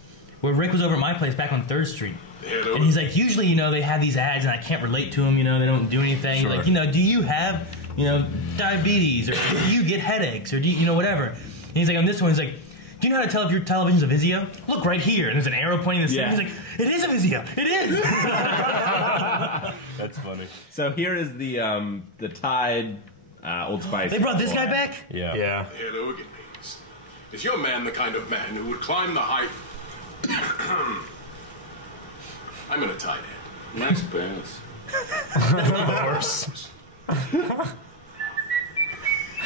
where Rick was over at my place back on 3rd Street. And he's like, usually, they have these ads and I can't relate to them, they don't do anything. Sure. Like, do you have, diabetes or do you get headaches or do you, whatever. And he's like, on this one, he's like, do you know how to tell if your television's a Vizio? Look right here. And there's an arrow pointing to the center. Yeah. He's like, it is a Vizio. It is. That's funny. So here is the Tide Old Spice. They brought this guy back? Yeah. Yeah. Hello again, ladies. Is your man the kind of man who would climb the height? I'm gonna tie that. Nice pants. Horse.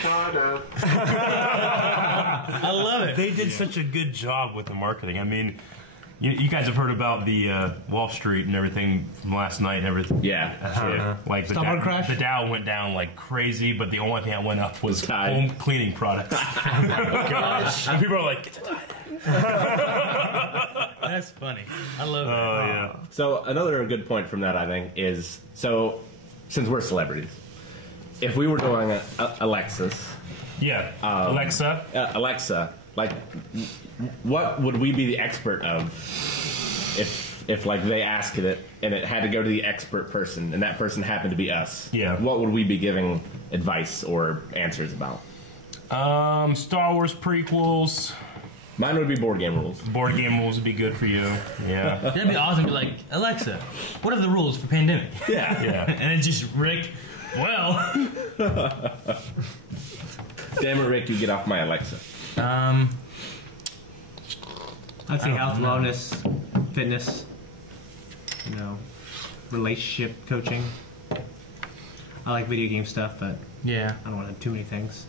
Tied up. I love it. They did such a good job with the marketing. I mean, you guys have heard about the Wall Street and everything from last night and everything. Yeah. Like the Stock market crash? The Dow went down like crazy, but the only thing that went up was Tide. home cleaning products. Gosh. And people are like, it's a Tide. That's funny. I love that. Oh, yeah. So another good point from that, I think, is since we're celebrities, if we were doing Alexis, Yeah. Alexa, like, what would we be the expert of if like they asked it and it had to go to the expert person and that person happened to be us? Yeah. What would we be giving advice or answers about? Star Wars prequels. Mine would be board game rules. Board game rules would be good for you. Yeah. That'd be awesome to be like, Alexa, what are the rules for pandemic? Yeah. Yeah. And it's just Rick, well. Damn it, Rick, you get off my Alexa. I'd say health, wellness, fitness, relationship coaching. I like video game stuff, but Yeah. I don't want to have too many things.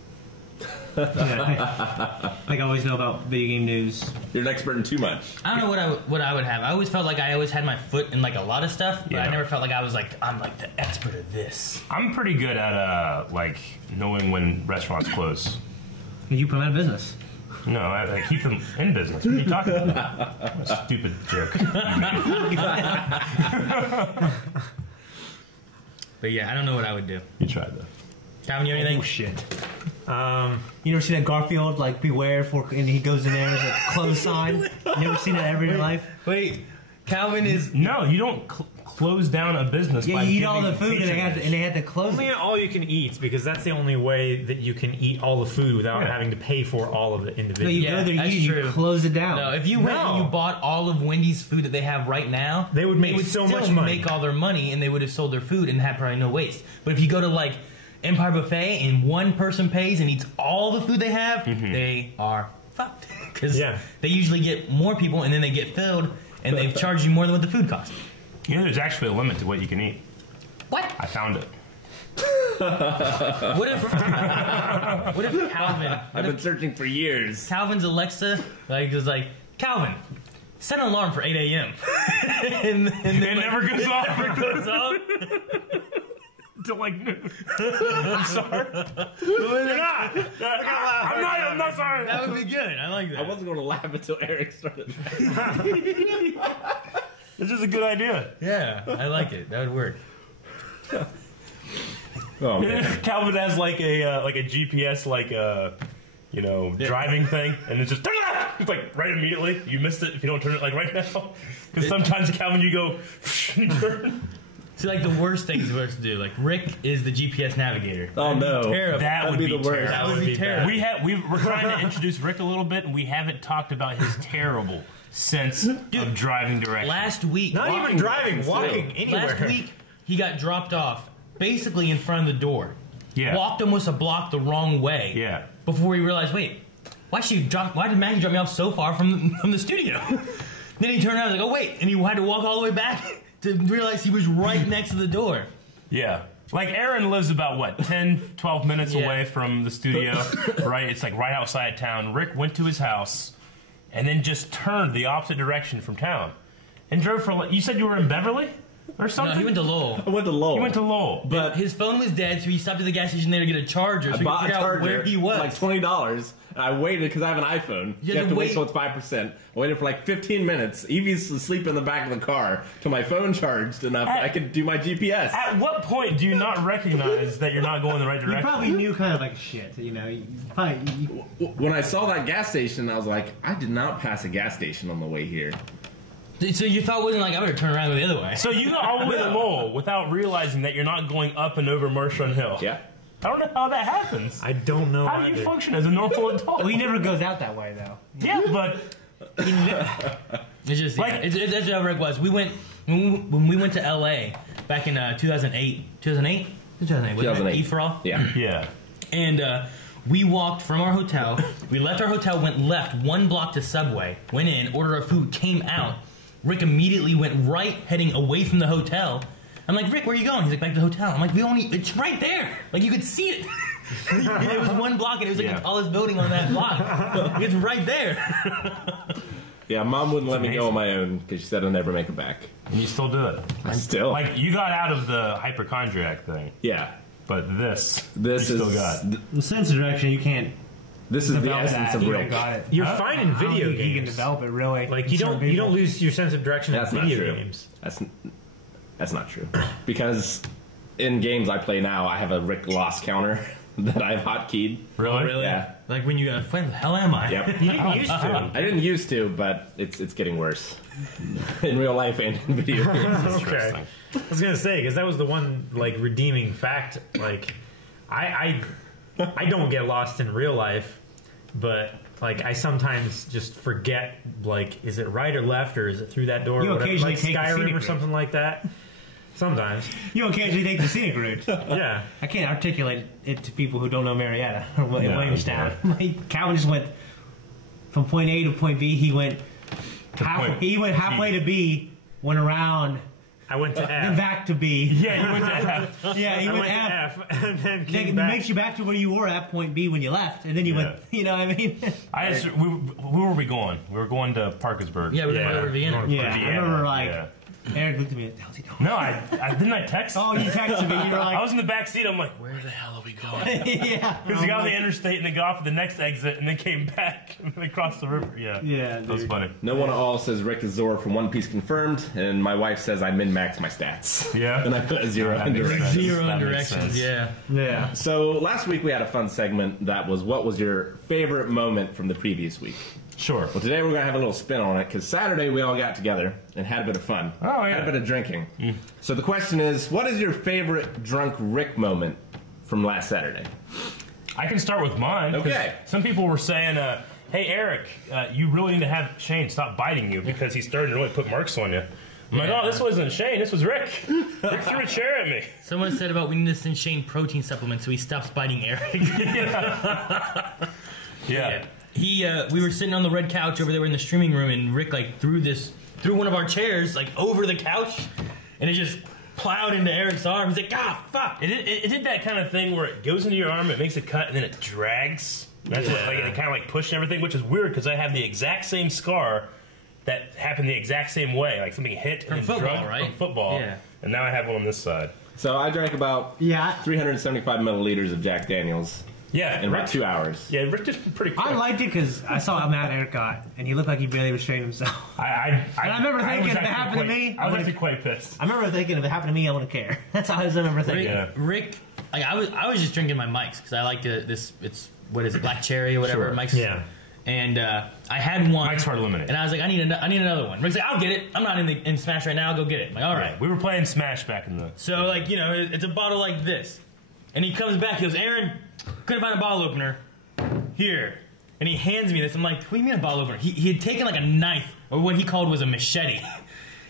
I always know about video game news. You're an expert in too much. I don't know what I would have. I always felt like I always had my foot in like a lot of stuff, but Yeah. I never felt like I was like, I'm like the expert of this. I'm pretty good at like knowing when restaurants close. You put them out of business. No, I keep them in business. What are you talking about? A stupid joke. But yeah, I don't know what I would do. You tried though. Calvin, you anything? Oh shit. You never seen that Garfield, like, beware for, and he goes in there as a close sign? You never seen that ever in your life? Wait, Calvin is. No, you don't close down a business. Yeah, by you eat all the giving food and they had to close Only it. all you can eat, because that's the only way that you can eat all the food without having to pay for all of it No, individually. you Yeah, go there, that's you true. close it down. No, if you went and you bought all of Wendy's food that they have right now, They would make so still much money. make all their money, and they would have sold their food and had probably no waste. But if you go to like Empire Buffet and one person pays and eats all the food they have, they are fucked because they usually get more people and then they get filled and they've charged you more than what the food costs. You know, there's actually a limit to what you can eat. What? I found it. What if Calvin? I've been searching for years. Calvin's Alexa was like, Calvin, set an alarm for 8 a.m. and It never goes off. Never goes off. Until like noon. I'm sorry. You're not. I'm not sorry. That would be good. I like that. I wasn't going to laugh until Eric started. This is a good idea. Yeah, I like it. That would work. Oh man. Calvin has like a GPS driving thing, and it's just it's like right immediately. You missed it if you don't turn it like right now. Because sometimes Calvin, you go you turn. See, like the worst things for us to do. Like Rick is the GPS navigator. Oh no, terrible. That would be the worst. That would be terrible. We're trying to introduce Rick a little bit, and we haven't talked about his terrible sense of driving directions. Last week, Not even driving, walking anywhere. Last week, he got dropped off basically in front of the door. Yeah. Walked almost a block the wrong way. Yeah. Before he realized, wait, why did Maggie drop me off so far from the studio? Then he turned around and was like, oh wait, and he had to walk all the way back to realize he was right next to the door. Yeah. Like Aaron lives about, what, 10, 12 minutes away from the studio, right? It's like right outside town. Rick went to his house and then just turned the opposite direction from town and drove for, you said you were in Beverly or something? No, he went to Lowell. I went to Lowell. He went to Lowell. But his phone was dead, so he stopped at the gas station there to get a charger so he could figure out where he was. Like $20. I waited because I have an iPhone. You have to wait till it's 5%. I waited for like 15 minutes. Evie's asleep in the back of the car till my phone charged enough that I could do my GPS. At what point do you not recognize that you're not going the right direction? You probably knew kind of like shit, you know. When I saw that gas station, I was like, I did not pass a gas station on the way here. So you thought it wasn't like, I better turn around and go the other way. So you got all the way to Lowell without realizing that you're not going up and over Marshall Hill. Yeah. I don't know how that happens. I don't know. How do you function as a normal adult? Well, he never goes out that way, though. Yeah, but it's just like that's how Rick was. We went when we went to LA back in 2008. 2008. Eat for all. Yeah. And we walked from our hotel. We left our hotel, went left 1 block to Subway, went in, ordered our food, came out. Rick immediately went right, heading away from the hotel. I'm like, Rick, where are you going? He's like, back to the hotel. I'm like, it's right there. Like, you could see it. It was 1 block, and it was like the tallest building on that block. It's right there. Yeah, Mom wouldn't let me go on my own because she said I'll never make it back. And you still do it. I still. Like, you got out of the hypochondriac thing. Yeah. But this you is still got. The sense of direction, you can't. This is the essence of Rick. You're fine in video games. You can develop it really. Like you don't lose your sense of direction in video games. That's not true. Because in games I play now, I have a Rick loss counter that I've hotkeyed. Really? Yeah. Like when you when the hell am I? Yep. You didn't used to. I didn't used to, but it's getting worse in real life and in video games. Okay. I was gonna say because that was the one like redeeming fact. Like I don't get lost in real life. But like I sometimes just forget, like, is it right or left or is it through that door? You or whatever, occasionally like take the Skyrim scenic or route. something like that. Sometimes. You occasionally take the scenic route. Yeah. I can't articulate it to people who don't know Marietta or Williamstown. Like, Calvin just went from point A to point B. He went halfway to B, went around. I went to Then F. back to B. Yeah, you went to F. Yeah, he I went went to F. and then came It back. makes you back to where you were at point B when you left, and then you went. You know what I mean? Where were we going? We were going to Parkersburg. Yeah, we were going to Vienna. Yeah, I Vienna, remember like yeah. Eric looked at me. What the hell's he doing? No, I didn't I text? Oh, you texted me. You were like, I was in the back seat. I'm like, where the hell are we going? yeah. Because we got on the interstate and then got off at the next exit and then came back and then crossed the river. Yeah. Yeah, That was dude. funny. No one at all says Rick is Zora from One Piece confirmed, and my wife says I min-max my stats. Yeah. And I put a 0 That in makes directions. sense. 0 That makes directions, sense. yeah. Yeah. So last week we had a fun segment that was what was your favorite moment from the previous week? Sure. Well, today we're going to have a little spin on it because Saturday we all got together and had a bit of fun. Oh, yeah. Had a bit of drinking. So the question is, what is your favorite drunk Rick moment from last Saturday? I can start with mine. 'cause Okay. Some people were saying, hey, Eric, you really need to have Shane stop biting you because he's starting to really put marks on you. I'm like, oh, this wasn't Shane, this was Rick. Rick threw a chair at me. Someone said about we need to send Shane protein supplements so he stops biting Eric. Yeah. We were sitting on the red couch over there in the streaming room, and Rick like threw one of our chairs like over the couch, and it just plowed into Eric's arm. He's like, ah, fuck! It did that kind of thing where it goes into your arm, it makes a cut, and then it drags. That's what, like, it kind of like pushed everything, which is weird because I have the exact same scar that happened the exact same way. Like something hit From and football, drug right? from football. Yeah. And now I have one on this side. So I drank about 375 milliliters of Jack Daniels Yeah. in about 2 hours. Yeah, Rick just pretty quick. I liked it because I saw how mad Eric got, and he looked like he barely restrained himself. I remember thinking was if it actually happened to me, I was actually quite pissed. I remember thinking if it happened to me, I wouldn't care. That's how I remember thinking. Rick, like, I was just drinking my Mike's because I like it's what is it, black cherry or whatever. Sure. Mike's. Yeah. And I had one. Mike's hard limited. And I was like, I need another one. Rick's like, I'll get it. I'm not in Smash right now. I'll go get it. I'm like, all right. We were playing Smash back in the... So, like, you know, it's a bottle like this. And he comes back, he goes, Aaron, couldn't find a bottle opener. Here. And he hands me this. I'm like, what do you mean a bottle opener? He had taken, like, a knife, or what he called was a machete,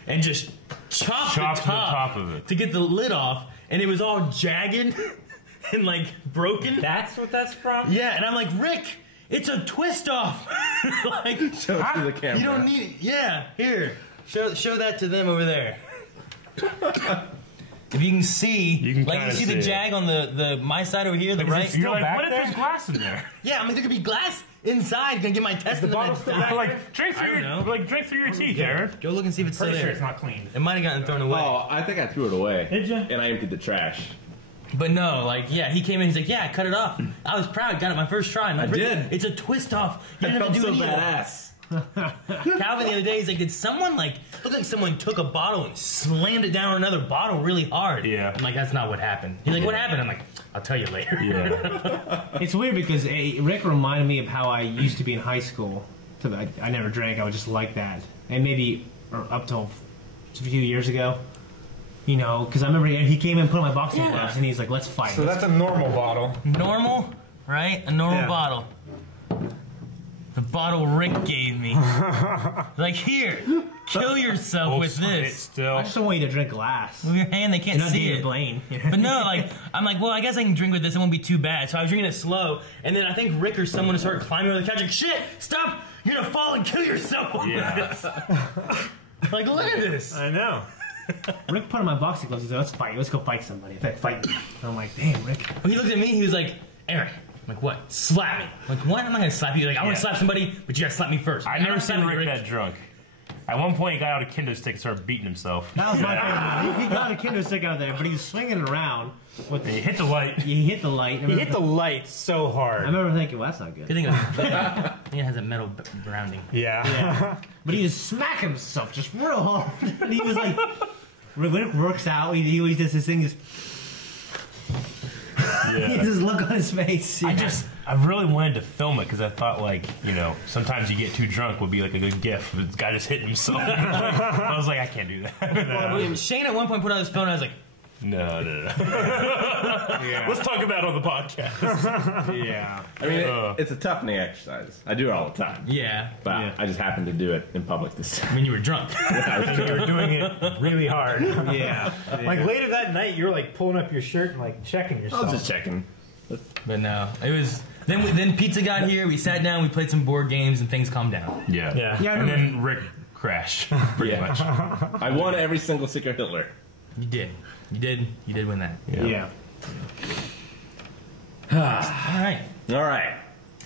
and just chopped the top of it to get the lid off, and it was all jagged and, like, broken. That's what that's from? Yeah, and I'm like, Rick, it's a twist off. Like, show it to the camera. You don't need it. Yeah, here. Show that to them over there. If you can see, you see the jag on the my side over here, the right. You're like, what if there's glass in there? Yeah, I mean there could be glass inside. Gonna get my test. The bottle still drink through your teeth, Aaron. Go look and see if it's still there. Sure it's not clean. It might have gotten thrown away. Oh, I think I threw it away. Did you? And I emptied the trash. But no, like, yeah, he came in, he's like, yeah, I cut it off. I was proud, got it my first try. I did. It's a twist off. You I didn't have felt to do so any badass. Calvin the other day, he's like, did someone, like, looked like someone took a bottle and slammed it down on another bottle really hard. Yeah. I'm like, that's not what happened. He's like, what happened? I'm like, I'll tell you later. Yeah. It's weird because Rick reminded me of how I used to be in high school. So I never drank, I was just like that. And maybe up till a few years ago. You know, because I remember he came in and put on my boxing gloves and he's like, let's fight. So that's a normal bottle. Normal, right? A normal bottle. The bottle Rick gave me. Like, here, kill yourself with this. I just don't want you to drink glass. With your hand, they can't see it. Blaine. But no, like, I'm like, well, I guess I can drink with this. It won't be too bad. So I was drinking it slow. And then I think Rick or someone started climbing over the couch. Like, shit, stop. You're going to fall and kill yourself. Yeah. Like, look at this. I know. Rick put on my boxing gloves and said, let's fight. Let's go fight somebody. In fact, fight me. I'm like, damn, Rick. Well, he looked at me. He was like, Aaron. I'm like, what? Slap me. I'm like, what? I'm not going to slap you. Like, I want to slap somebody, but you got to slap me first. I never seen Rick that drunk. At one point, he got out a kendo stick and started beating himself. That was my favorite. He got a kendo stick out there, but he was swinging it around. He hit the light. He hit the light. He hit the light so hard. I remember thinking, well, that's not good. Good thing it has a metal grounding. Yeah. But he was smacking himself just real hard. And he was like, Rick works out. He always does this thing. He has this look on his face. Yeah. I really wanted to film it because I thought, like, you know, sometimes you get too drunk would be like a good gif. This guy just hitting himself. I was like, I can't do that. No. Shane at one point put out his phone and I was like, No. Let's talk about it on the podcast. Yeah. I mean, it's a toughening exercise. I do it all the time. Yeah. But I just happened to do it in public this time. I mean, you were drunk. You were doing it really hard. Yeah. Like later that night, you were like pulling up your shirt and like checking I yourself. was just checking. But no, it was. Then pizza got here. We sat down. We played some board games, and things calmed down. Yeah. And then Rick crashed. Pretty much. I won every single Secret Hitler. You did. You did win that. Yeah. All right.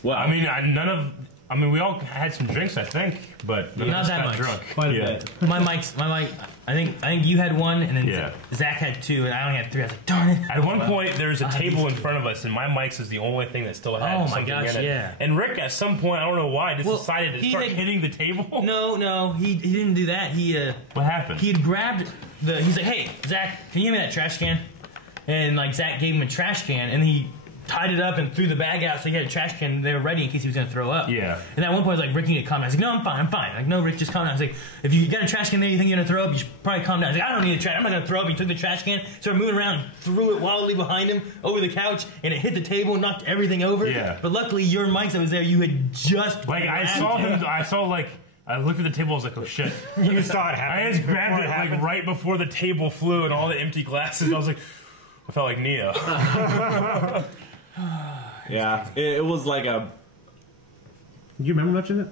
Well, I mean, we all had some drinks, I think, but not that much. Drunk. Quite a bit. My mic. I think you had one, and then Zach had two, and I only had three. I was like, darn it. At one point, there was a table in front of us, and my mics is the only thing that still had something in it. Yeah. And Rick, at some point, I don't know why, decided to start hitting the table. No, he didn't do that. What happened? He had grabbed he's like, hey, Zach, can you give me that trash can? And like Zach gave him a trash can, and he tied it up and threw the bag out so he had a trash can there ready in case he was going to throw up. Yeah. And at one point I was like, Rick, you need to calm down. I was like, no, I'm fine. Like, no, Rick, just calm down. I was like, if you got a trash can there you think you're going to throw up, you should probably calm down. I was like, I don't need a trash. I'm not going to throw up. He took the trash can, started moving around, and threw it wildly behind him over the couch, and it hit the table and knocked everything over. Yeah. But luckily, your mic that was there, you had just... Like, I looked at the table, I was like, oh shit. You saw it happen. I just grabbed it like right before the table flew and all the empty glasses. I was like, I felt like Neo. Yeah, it was like a... Do you remember much of it?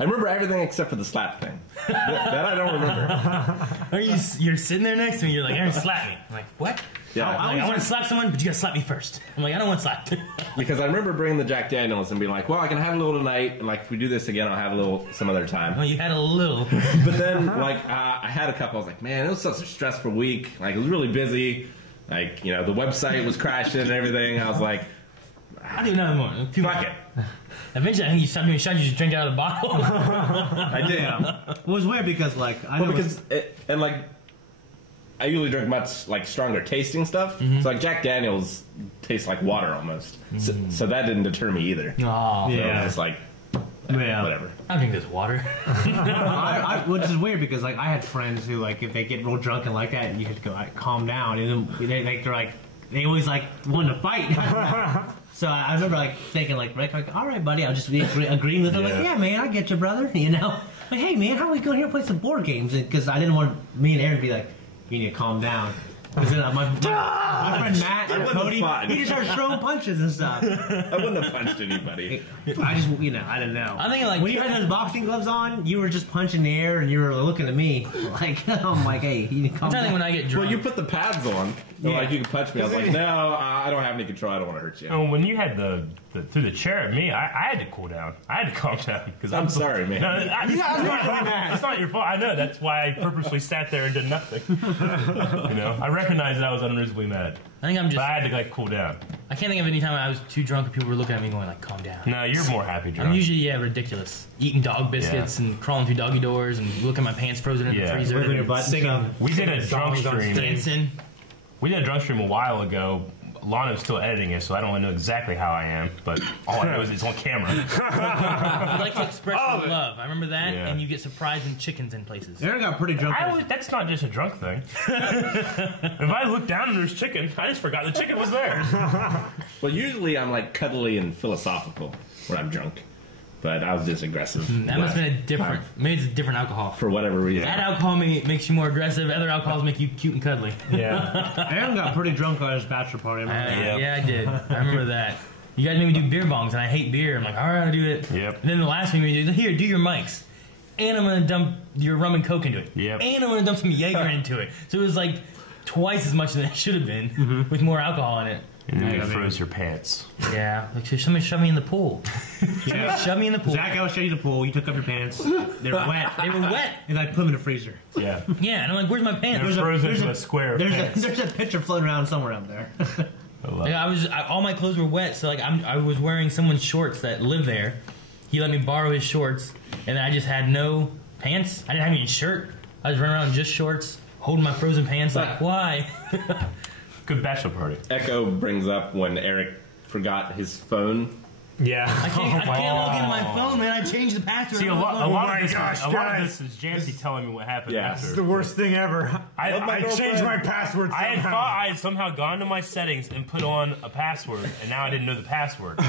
I remember everything except for the slap thing. That I don't remember. You're sitting there next to me, you're like, Aaron, slap me. I'm like, what? Yeah. I want to slap someone, but you gotta slap me first. I'm like, I don't want to slap. Because I remember bringing the Jack Daniels and being like, well, I can have a little tonight, and like if we do this again, I'll have a little some other time. Well, you had a little. But then, like, I had a couple. I was like, man, it was such a stressful week. Like, it was really busy. Like, you know, the website was crashing and everything. I was like, I do another one. Fuck it. Eventually, I think you stopped doing shots. You just drink out of the bottle. I did. It was weird because, like, I know I usually drink much like stronger tasting stuff. Mm-hmm. So like Jack Daniels tastes like water almost. Mm-hmm. So that didn't deter me either. Oh, yeah. I was just like, Yeah. Whatever. I drink this water. Which is weird because like I had friends who like if they get real drunk and like that, and you have to go like calm down, and then they always like want to fight. So I remember like thinking like Rick, like, all right, buddy, I'll just be agreeing with him, like, yeah, man, I get you, brother. You know, like, hey, man, how are we going here and play some board games? Because I didn't want me and Aaron to be like, you need to calm down. Because then my friend Matt and Cody, he just started throwing punches and stuff. I wouldn't have punched anybody. I just, I didn't know. I'm thinking like when you had those boxing gloves on, you were just punching the air and you were looking at me like, I'm like, hey, you need to calm down. when I get drunk. Well, you put the pads on. So like you can punch me. I was like, no, I don't have any control. I don't want to hurt you. Oh, when you had the threw the chair at me, I had to cool down. I had to calm down because I'm sorry, man. No, it's not your fault. I know. That's why I purposely sat there and did nothing. I recognized that I was unreasonably mad. I think I'm just. But I had to like cool down. I can't think of any time I was too drunk and people were looking at me going like, "Calm down." No, you're more happy drunk. I'm usually ridiculous, eating dog biscuits and crawling through doggy doors and looking at my pants frozen in the freezer. Wiggling your butt, singing. We did a drunk stream. Dancing. We did a drunk stream a while ago. Lana's still editing it, so I don't really know exactly how I am, but all I know is it's on camera. I like to express love. I remember that, and you get surprised when chicken's in places. Aaron got pretty drunk. That's not just a drunk thing. If I look down and there's chicken, I just forgot the chicken was there. Well, usually I'm like cuddly and philosophical when I'm drunk. But I was just aggressive. That must have been a different. Maybe it's a different alcohol. For whatever reason. That alcohol makes you more aggressive. Other alcohols make you cute and cuddly. Yeah. Aaron got pretty drunk on his bachelor party. Yeah, I did. I remember that. You guys made me do beer bongs, and I hate beer. I'm like, all right, I'll do it. Yep. And then the last thing we do, here, do your mics. And I'm going to dump your rum and coke into it. Yep. And I'm going to dump some Jaeger into it. So it was like twice as much than it should have been with more alcohol in it. And then you froze your pants. Yeah. Like, somebody shoved me in the pool. Shove me in the pool. Zach, I was showing you the pool. You took off your pants. They were wet. They were wet. And I put them in the freezer. Yeah. Yeah, and I'm like, where's my pants? They're frozen into a square of pants. There's a picture floating around somewhere up there. All my clothes were wet, so like I was wearing someone's shorts that lived there. He let me borrow his shorts, and I just had no pants. I didn't have any shirt. I was running around in just shorts, holding my frozen pants. Like, why? Good bachelor party. Echo brings up when Eric forgot his phone. Yeah. I can't log into my phone, man. I changed the password. See, a lot of this is Jancy telling me what happened after. It's the worst thing ever. I changed my password somehow. I had thought I had somehow gone to my settings and put on a password, and now I didn't know the password.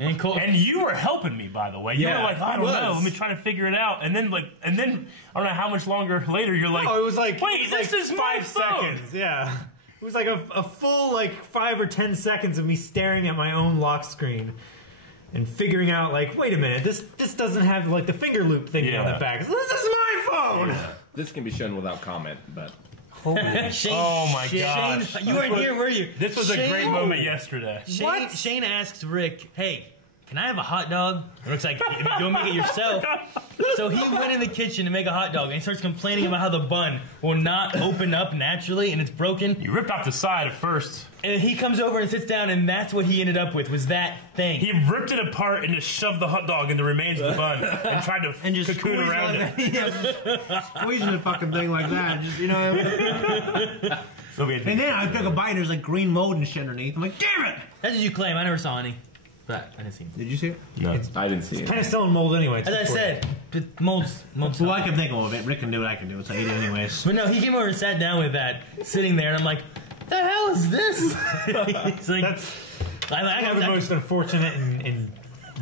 And you were helping me, by the way. You were like, I don't know. Let me try to figure it out. And then I don't know how much longer later you're like, no, it was like, wait, this is 5 seconds. Yeah. It was like a full 5 or 10 seconds of me staring at my own lock screen and figuring out wait a minute, this doesn't have the finger loop thing on the back. This is my phone. Yeah. This can be shown without comment, but Shane, oh my god! Shane, you weren't here, were you? This was a great moment yesterday. Shane asks Rick, "Hey, can I have a hot dog?" Rick's like, "If you don't make it yourself." So he went in the kitchen to make a hot dog, and he starts complaining about how the bun will not open up naturally, and it's broken. You ripped off the side at first. And he comes over and sits down, and that's what he ended up with, was that thing. He ripped it apart and just shoved the hot dog in the remains of the bun and tried to cocoon around it. Squeezing the fucking thing like that, just, And then I took a bite, and there's green mold and shit underneath. I'm like, damn it! That's what you claim. I never saw any. But I didn't see it. Did you see it? No, I didn't see it. It's kind of still in mold anyway. As I said, mold's well, I can think of it. Rick can do it, I can do it, so he did anyways. But no, he came over and sat down with that, sitting there, and I'm like, the hell is this? He's like, that's one of the most unfortunate and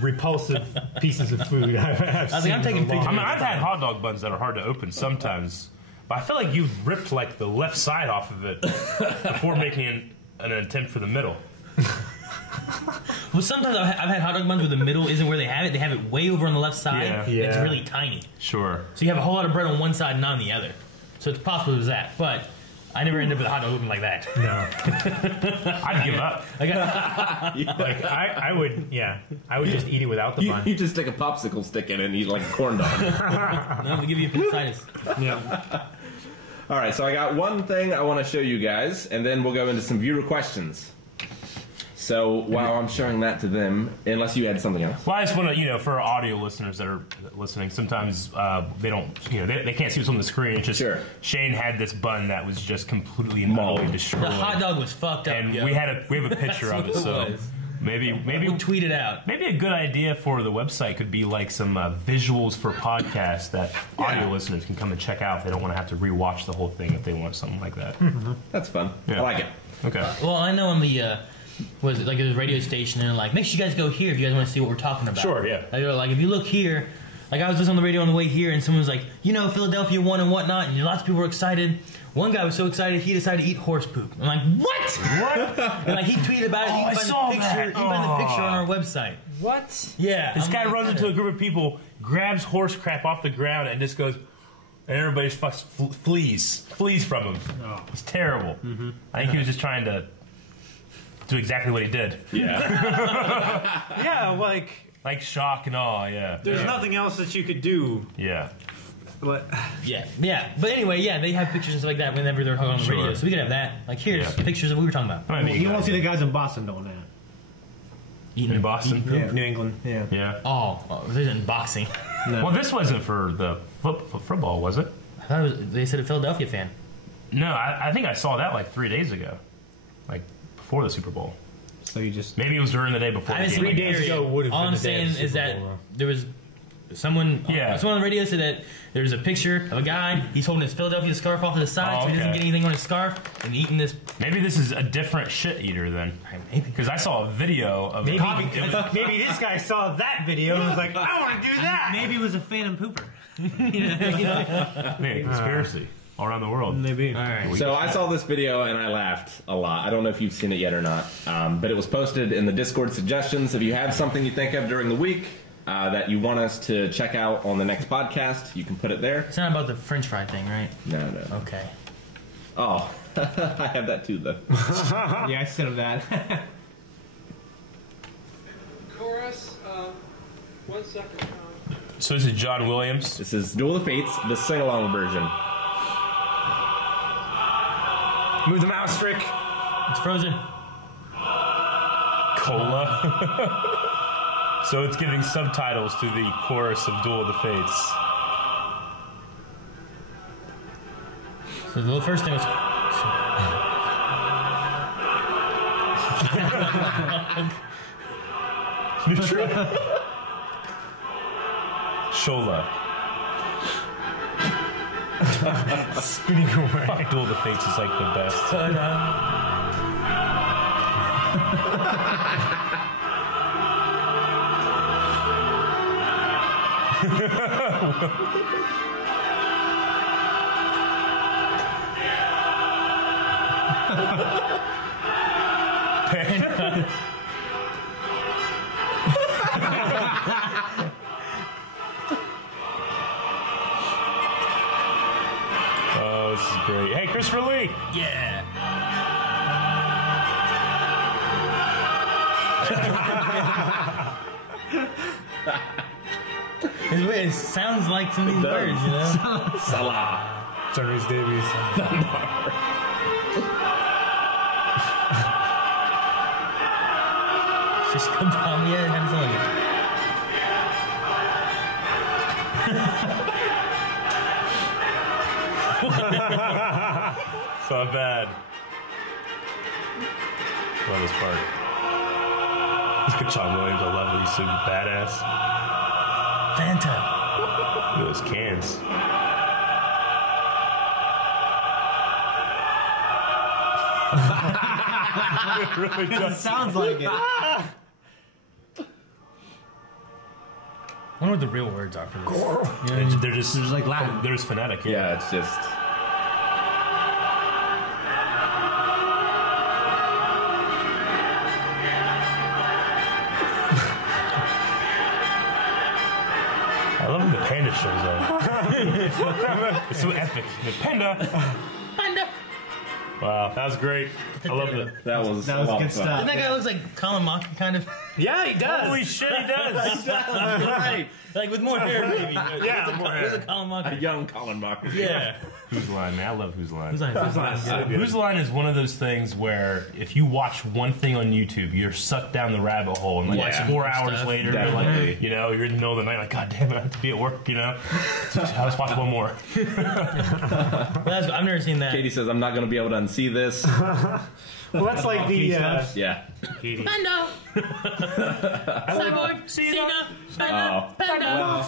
repulsive pieces of food I've seen. I'm taking pictures. I've had hot dog buns that are hard to open sometimes, but I feel like you ripped the left side off of it before making an attempt for the middle. Well, sometimes I've had hot dog buns where the middle isn't where they have it. They have it way over on the left side. Yeah. It's really tiny. Sure. So you have a whole lot of bread on one side and not on the other. So it's possible it was that. But I never ended up with a hot dog looking like that. No. I'd give up. I would just eat it without the bun. You just stick a popsicle stick in it and eat like a corn dog. No, we'll give you appendicitis. Yeah. All right, so I got one thing I want to show you guys, and then we'll go into some viewer questions. So while I'm showing that to them, unless you had something else. Well, I just want to, for our audio listeners that are listening, sometimes they don't, they can't see what's on the screen. It's just Shane had this bun that was just completely and utterly destroyed. The hot dog was fucked up. And we have a picture of it. So Maybe we'll tweet it out. Maybe a good idea for the website could be like some visuals for podcasts that audio listeners can come and check out if they don't want to have to rewatch the whole thing if they want something like that. That's fun. I like it. Okay. Well, I know on the was it like a radio station and like make sure you guys go here if you guys want to see what we're talking about. Sure, yeah. Like if you look here, like I was listening on the radio on the way here and someone was like, Philadelphia won and whatnot, and lots of people were excited. One guy was so excited he decided to eat horse poop. I'm like, what? And like he tweeted about it. You can find the picture on our website. What? Yeah. This guy runs into a group of people, grabs horse crap off the ground, and just goes, and everybody just flees from him. Oh. It's terrible. I think he was just trying to do exactly what he did. Yeah. Yeah, like shock and awe. Yeah. There's nothing else that you could do. Yeah. But yeah. But anyway, they have pictures and stuff like that whenever they're on the radio. So we could have that. Like here's pictures of what we were talking about. I mean, you won't see the guys in Boston doing that. Eating in Boston? Yeah. New England. Yeah. Oh, this isn't boxing. No. Well, this wasn't for the football, was it? I thought they said a Philadelphia fan. No, I think I saw that like 3 days ago, like before the Super Bowl. So you just maybe it was during the day before. I The game. 3 days ago would have. All I'm saying is that there was someone on the radio said that there's a picture of a guy. He's holding his Philadelphia scarf off to the side, so he doesn't get anything on his scarf, and eating this. Maybe this is a different shit eater then. Maybe because I saw a video of maybe this guy saw that video and was like, I want to do that. Maybe he was a phantom pooper. Man, conspiracy all around the world. Maybe. All right. So I saw this video and I laughed a lot. I don't know if you've seen it yet or not, but it was posted in the Discord suggestions. If you have something you think of during the week that you want us to check out on the next podcast, you can put it there. It's not about the French fry thing, right? No. Okay. Oh, I have that too, though. Yeah, I said of that. Chorus, 1 second. So this is John Williams. This is Duel of the Fates, the sing-along version. Move the mouse, Rick. It's frozen. Cola. So it's giving subtitles to the chorus of Duel of the Fates. So the first thing was. Shola. Spinning away. Fuck, Duel of the Fates is like the best. Oh, this is great. Hey, Christopher Lee! Yeah. It sounds like some of these words, you know? Salah. Tyrese Davies. Just come down, yeah, hands on you. It's not bad. Love this part. Look at John Williams. I love it. He's so badass. Fanta. Look at those cans. It really does. It sounds like it. I wonder what the real words are for this. Yeah, they're just like Latin. They're just phonetic. Yeah, it's just. I love when the panda shows up. It's so epic. The panda. Panda. Wow, that was great. I love it. That was That was a lot good of fun. stuff. Doesn't that guy looks like Colin Mock, kind of? Yeah, he does. Holy shit, he does. Right. Like with more hair, maybe. Yeah, more hair. There's a Colin Mock. A young Colin Mocker. Yeah. Who's Line, man? I love Who's Line. Who's on? Who's Line is one of those things where if you watch one thing on YouTube, you're sucked down the rabbit hole, and like Yeah. 4 hours Stuff. later, you're Definitely. like, you know, you're in the middle of the night, like, God damn it, I have to be at work, you know. Let's watch one more. I've never seen that. Katie says, I'm not going to be able to unsee this. Well, that's like the yeah. Panda. Cyborg. Cena. Panda.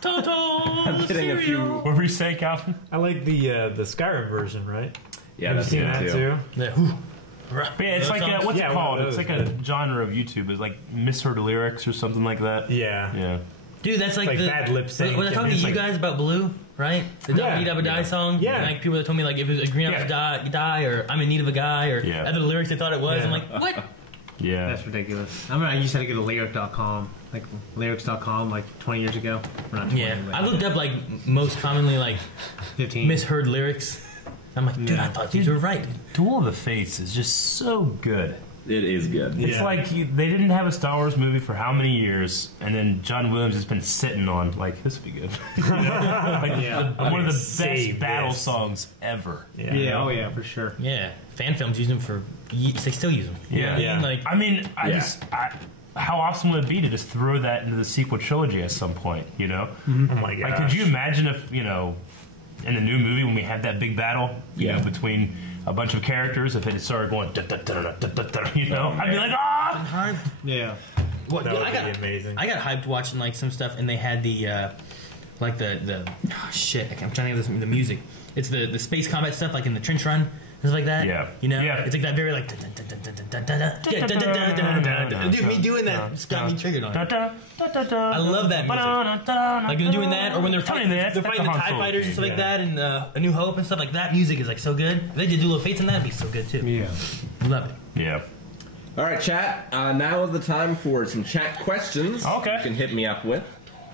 Toto. I'm getting a few. What were you saying, Calvin? I like the Skyrim version, right? Yeah, Have you seen that too? But yeah, it's like what's it called? It's like a genre of YouTube. It's like misheard lyrics or something like that. Yeah. Yeah. Dude, that's like, like the bad lip sync. When I talked to you guys about Blue, right? The Dabba Dabba Die song. Yeah. And, like people that told me like if it was a Green Apple Die or I'm in need of a guy or other lyrics they thought it was. Yeah. I'm like, what? Yeah. That's ridiculous. I remember I used to go to lyric.com, like lyrics.com, like 20 years ago. Or not 20, Yeah, but I looked up like most commonly like 15. misheard lyrics. I'm like, dude, I thought these were right. Duel of the Fates is just so good. It is good. It's like they didn't have a Star Wars movie for how many years, and then John Williams has been sitting on like this would be good. One of the best battle songs ever. Yeah, oh yeah, for sure. Yeah, fan films use them for. They still use them. Yeah. Like I mean, how awesome would it be to just throw that into the sequel trilogy at some point? You know? Oh my god! Like, could you imagine if in the new movie when we had that big battle, you know, between a bunch of characters, if it started going, I'd be like, ah! Yeah. What, That dude, would be amazing. I got hyped watching like some stuff, and they had the I'm trying to think of the music. It's the space combat stuff, like in the trench run. Stuff like that. Yeah. You know? Yeah. It's like that very like dude, me doing that just got me triggered on it. I love that music. Like they're doing that, or when they're fighting the TIE fighters and stuff like that, and A New Hope and stuff like that. Music is like so good. If they did Duel of Fates and that, it'd be so good too. Yeah. Love it. Yeah. All right, chat. Now is the time for some chat questions. Okay. You can hit me up with.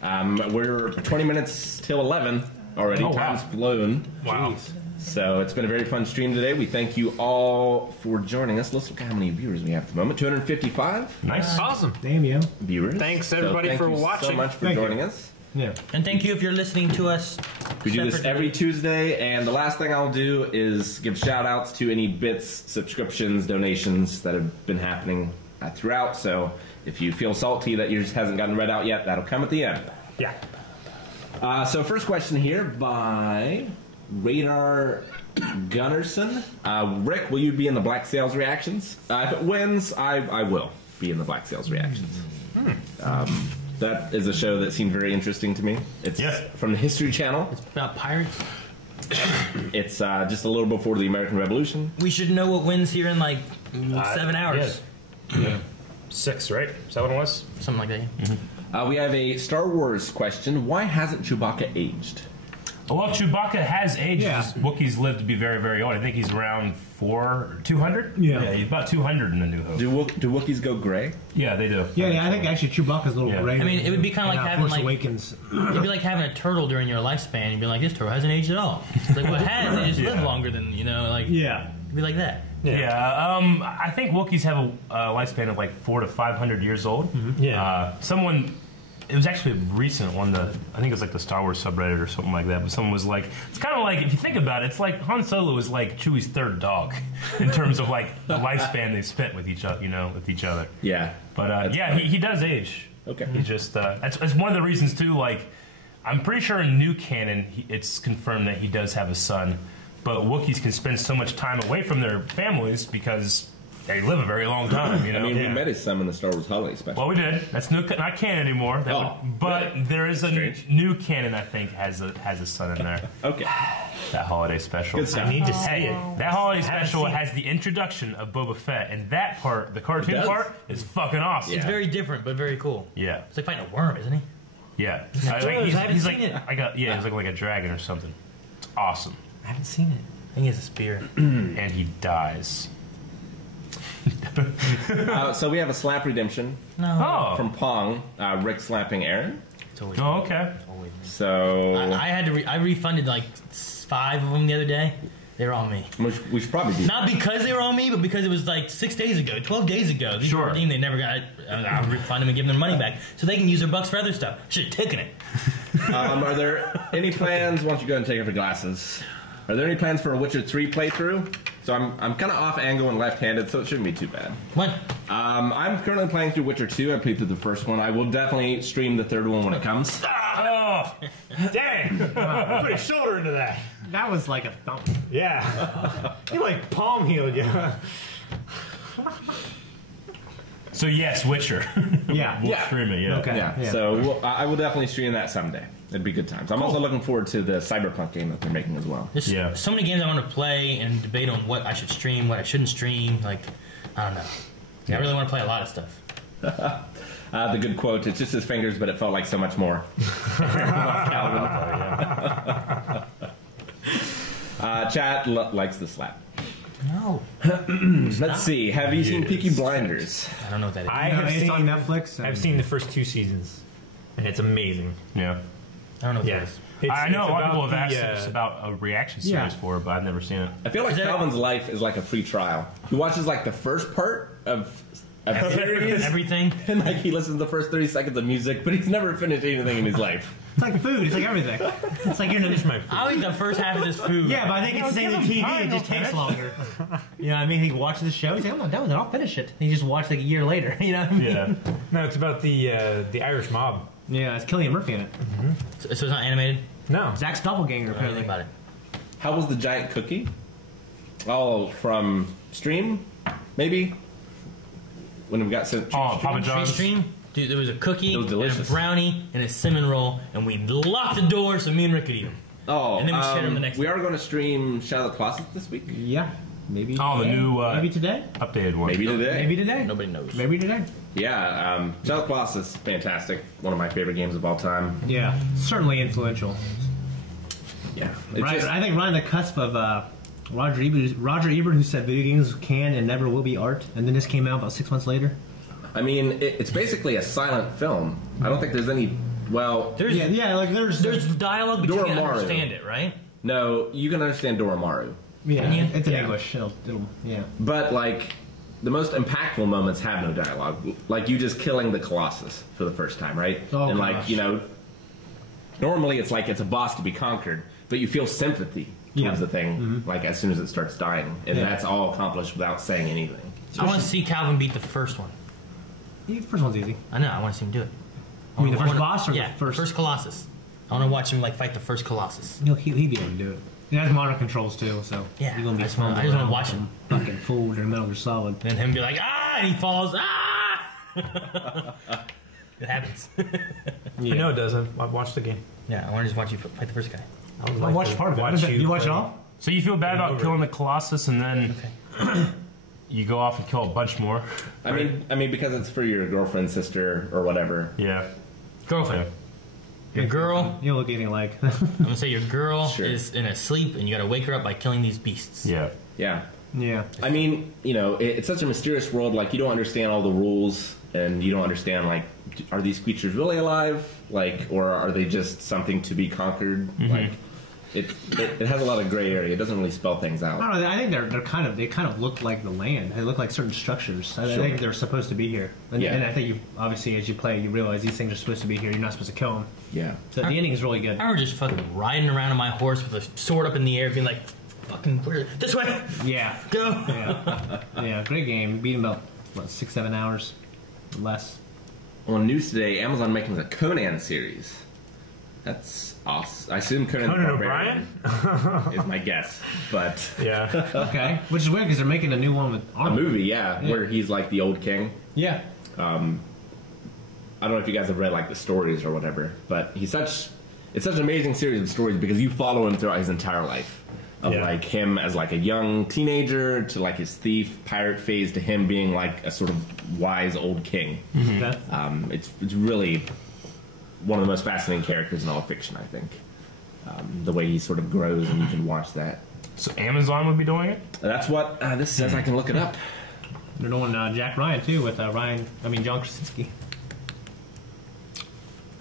We're 20 minutes till 11 already. Oh, wow. Time's flown. Wow. Jeez. So it's been a very fun stream today. We thank you all for joining us. Let's look at how many viewers we have at the moment. 255 Nice. Awesome. Damn, yeah. viewers. Thanks, everybody, thank for you watching. so much for joining us. Yeah. And thank you if you're listening to us. We do this separately. every Tuesday, and the last thing I'll do is give shout-outs to any bits, subscriptions, donations that have been happening throughout. So if you feel salty that yours hasn't gotten read out yet, that'll come at the end. Yeah. So first question here by Radar Gunnarsson. Rick, will you be in the Black Sails reactions? If it wins, I will be in the Black Sails reactions. That is a show that seemed very interesting to me. It's from the History Channel. It's about pirates. It's just a little before the American Revolution. We should know what wins here in like 7 hours. Yeah. 6, right? Is that what it was? Something like that. We have a Star Wars question. Why hasn't Chewbacca aged? Well, Chewbacca has aged. Yeah. Wookiees live to be very, very old. I think he's around 200? Yeah. He's about 200 in the New Hope. Do Wookiees go gray? Yeah, they do. Yeah, I think actually Chewbacca's a little gray. I mean, it would be kind of like having Force like Awakens. it'd be like having a turtle during your lifespan. You'd be like, this turtle hasn't aged at all. It's like, well, it has. It just lived longer than like. Yeah. It'd be like that. Yeah, I think Wookiees have a lifespan of like 400 to 500 years old. Yeah. It was actually a recent one. I think it was like the Star Wars subreddit or something like that. But someone was like, it's kind of like, if you think about it, it's like Han Solo is like Chewie's third dog in terms of like the lifespan they've spent with each other. Yeah. But he does age. Okay. He just that's one of the reasons too. Like, I'm pretty sure in new canon it's confirmed that he does have a son. But Wookiees can spend so much time away from their families because they live a very long time, I mean, we met his son in the Star Wars Holiday Special. Well, we did. That's not canon anymore. But really? there is a Strange. new canon, I think, has a son in there. Okay. That holiday special. Good stuff. I need to see it. That holiday special has the introduction of Boba Fett, and that part, the cartoon part, is fucking awesome. It's very different, but very cool. Yeah. It's like fighting a worm, isn't he? Yeah. I haven't seen it. He's like a dragon or something. It's awesome. I haven't seen it. I think he has a spear. And he dies. So we have a slap redemption from Pong. Rick slapping Aaron. Oh, okay. So I had to. I refunded like 5 of them the other day. They were on me. We should probably do. Not because they were on me, but because it was like 6 days ago, 12 days ago. These Sure. They never got. I'll refund them and give them their money back, so they can use their bucks for other stuff. Should have taken it. Are there any plans? Why don't you go and take off your glasses? Are there any plans for a Witcher 3 playthrough? So I'm kind of off angle and left-handed, so it shouldn't be too bad. What? I'm currently playing through Witcher 2. I played through the first one. I will definitely stream the third one when it comes. Oh, dang! Put his shoulder into that. That was like a thump. Yeah. He like palm healed you. So yes, Witcher. Yeah. We'll stream it. Yeah. Okay. Yeah. So I will definitely stream that someday. It'd be good times. I'm also looking forward to the Cyberpunk game that they're making as well. There's so many games I want to play and debate on what I should stream, what I shouldn't stream. Like, I don't know. Yeah, I really want to play a lot of stuff. The good quote, it's just his fingers, but it felt like so much more. Chat likes the slap. No. Let's see. Have you seen Peaky Blinders? I don't know what that is. I have it's seen on Netflix. I've seen the first 2 seasons, and it's amazing. Yeah. I don't know what that Yeah. is. I know a lot of people have asked the, us about a reaction series Yeah. for it, but I've never seen it. I feel like Is there- Calvin's life is like a free trial. He watches like the first part of a series, Everything. and like he listens to the first 30 seconds of music, but he's never finished anything in his life. It's like food. It's like everything. It's like you're Finish my food. I'll eat the first half of this food. Yeah, but I think it's the same with TV. It just takes longer. You know what I mean? He watches the show. He's like, I'm not done with it. I'll finish it. And he just watched like a year later. You know what I mean? Yeah. No, it's about the Irish mob. Yeah, it's Cillian Murphy in it. So it's not animated? No. Zach's doppelganger, I don't know apparently. about it. How was the giant cookie? Oh, from Stream, maybe? When we got sent. Oh, Papa John's. Stream? Dude, there was a cookie, It was and a delicious. brownie, and a cinnamon roll, and we locked the door so me and Rick could eat them. Oh, And then we shared them the next we day. are going to stream Shadow of the Colossus this week. Yeah, maybe. Oh, the new maybe today. updated one. Maybe today. Maybe today. Nobody knows. Maybe today. Yeah, Shadow of the Colossus, fantastic. One of my favorite games of all time. Yeah, certainly influential. Yeah, it's Right, just- I think we're on the cusp of Roger Ebert, who said video games can and never will be art, and then this came out about 6 months later. I mean, it's basically a silent film. I don't think there's any. Well, There's like there's dialogue, but you can Dormammu. understand it, right? no, you can understand Doramaru, yeah, you? it's in Yeah. English. It'll yeah. but like the most impactful moments have no dialogue. Like you just killing the Colossus for the first time, right? Oh, and gosh. like, you know, normally it's like it's a boss to be conquered, but you feel sympathy towards Yeah. the thing like as soon as it starts dying, and Yeah. that's all accomplished without saying anything. I want to see Calvin beat the first one. The first one's easy. I know. I want to see him do it. You mean the I first wanna- boss or yeah, the first? Colossus. I want to watch him like fight the first Colossus. He'd be able to do it. It has modern controls too, so Yeah, you're gonna be I just wanna fumbling watch around him. Fucking fool during Metal Gear Solid. And him be like, ah, and he falls, ah. It happens. I know it does. I've watched the game. Yeah, I want to just watch you fight the first guy. I would I like watched to part of it. watch You watch it play. all? So you feel bad about Over. killing the Colossus and then you go off and kill a bunch more? I mean, because it's for your girlfriend, sister, or whatever. Yeah. Girlfriend. Your girl, You don't look anything like. I'm going to say your girl Sure. is in a sleep and you got to wake her up by killing these beasts. Yeah. Yeah. yeah. I mean, you know, it's such a mysterious world. Like, you don't understand all the rules, and you don't understand, like, are these creatures really alive? Like, or are they just something to be conquered? Like, it has a lot of gray area. It doesn't really spell things out. I don't know. I think they kind of look like the land. They look like certain structures. I Sure. think they're supposed to be here. And, Yeah. and I think you obviously as you play, you realize these things are supposed to be here. You're not supposed to kill them. Yeah. So the ending is really good. I remember just fucking riding around on my horse with a sword up in the air, being like, fucking, this way, Yeah. go. Yeah. Yeah. Great game. Beat him about 6-7 hours, less. On news today, Amazon making a Conan series. That's awesome. I assume Conan Conan the Barbarian is my guess, but Yeah. Okay. Which is weird because they're making a new one with a Arnold. movie, yeah, where he's like the old king. Yeah. I don't know if you guys have read like the stories or whatever, but it's such an amazing series of stories because you follow him throughout his entire life. Of Yeah. like him as like a young teenager to like his thief pirate phase to him being like a sort of wise old king. Okay. It's really one of the most fascinating characters in all fiction, I think. The way he sort of grows, and you can watch that. So Amazon would be doing it? That's what this says. I can look it up. They're doing Jack Ryan too with John Krasinski.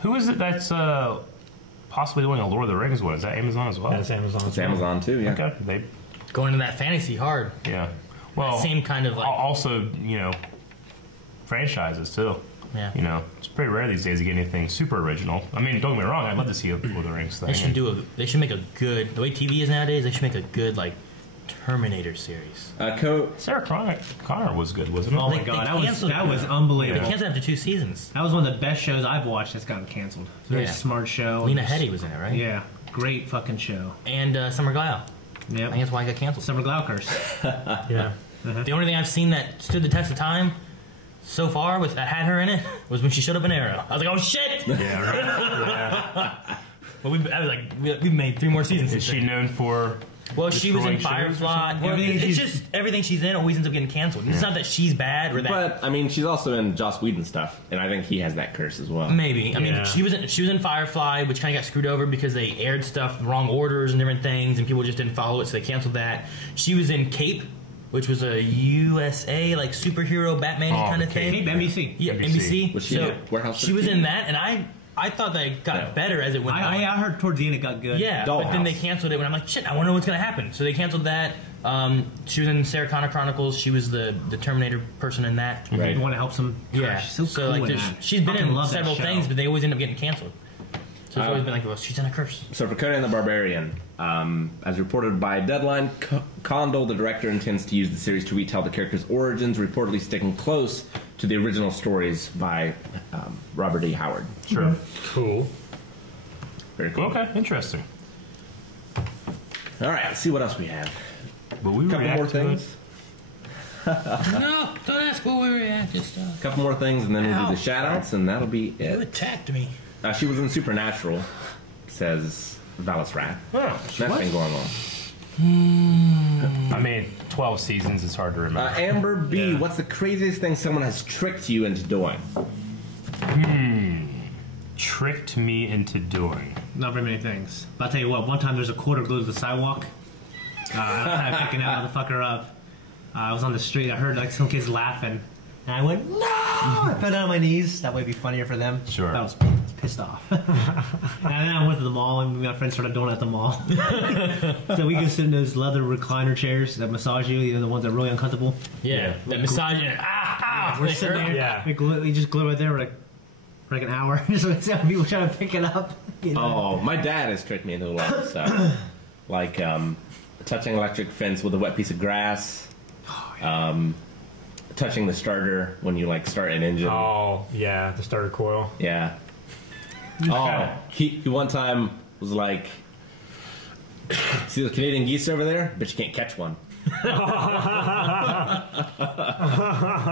Who is it that's possibly doing a Lord of the Rings one? Is that Amazon as well? That's Amazon. It's Amazon too, yeah. Okay. They, Going into that fantasy hard. yeah. Well, Same kind of like, also, you know, franchises too. yeah. You know, it's pretty rare these days to get anything super original. I mean, don't get me wrong, I'd love to see a Lord of the Rings thing. They should make a good, the way TV is nowadays, they should make a good, like, Terminator series. Sarah Connor was good, wasn't it? Oh my god, that was unbelievable. They canceled after 2 seasons. That was one of the best shows I've watched that's gotten canceled. Very smart show. Lena Headey was in it, right? Yeah, great fucking show. And Summer Glau. Yep. I think that's why it got canceled. Summer Glau curse. Yeah. The only thing I've seen that stood the test of time so far that had her in it was when she showed up in Arrow. I was like, oh shit! Yeah, right. Yeah. But we've made 3 more seasons. Is she known for? Well, she was in Firefly. Well, it's just everything she's in always ends up getting canceled. It's not that she's bad or that. But I mean, she's also in Joss Whedon stuff, and I think he has that curse as well. Maybe. I mean, she was in Firefly, which kind of got screwed over because they aired stuff in wrong orders and different things, and people just didn't follow it, so they canceled that. She was in Cape, which was a USA like superhero Batman kind of thing. Cape, NBC. Yeah, NBC. Was she in Warehouse she was 13? in that, and I thought that it got better as it went on. I heard towards the end it got good. Yeah, but then they canceled it when I'm like, shit, I want to know what's going to happen. So they canceled that. She was in Sarah Connor Chronicles. She was the Terminator person in that. Right. The one that helps him. Yeah. She's so cool in that. She's been in Love several things, but they always end up getting canceled. So it's always been like, well, she's in a curse. So for Conan the Barbarian, as reported by Deadline, Condal, the director, intends to use the series to retell the character's origins, reportedly sticking close to the original stories by Robert E. Howard. Sure. Cool. Very cool. Okay, interesting. All right, let's see what else we have. But we A couple more things. No, don't ask where we were at. Just A couple more things, and then we'll do the shout-outs, and that'll be you it. attacked me. She was in Supernatural, says Valis Rat. Oh, That's been going on. I mean, 12 seasons is hard to remember. Amber B, what's the craziest thing someone has tricked you into doing? Tricked me into doing. Not very many things. But I'll tell you what, one time there's a quarter glued to the sidewalk. I was picking that motherfucker up. I was on the street, I heard like some kids laughing. And I went, no! I fell down on my knees. That way it'd be funnier for them. Sure. I was pissed off. And then I went to the mall, and my friends started doing it at the mall. So we could sit in those leather recliner chairs that massage you, the ones that are really uncomfortable. Yeah, that massage. We're sitting there. Yeah. We just glue right there for like an hour. Just people trying to pick it up. You know? Oh, my dad has tricked me into a lot of stuff. Like touching electric fence with a wet piece of grass. Touching the starter when you like start an engine. Oh, yeah, the starter coil. Yeah. Oh, he one time was like, see the Canadian geese over there? But you can't catch one.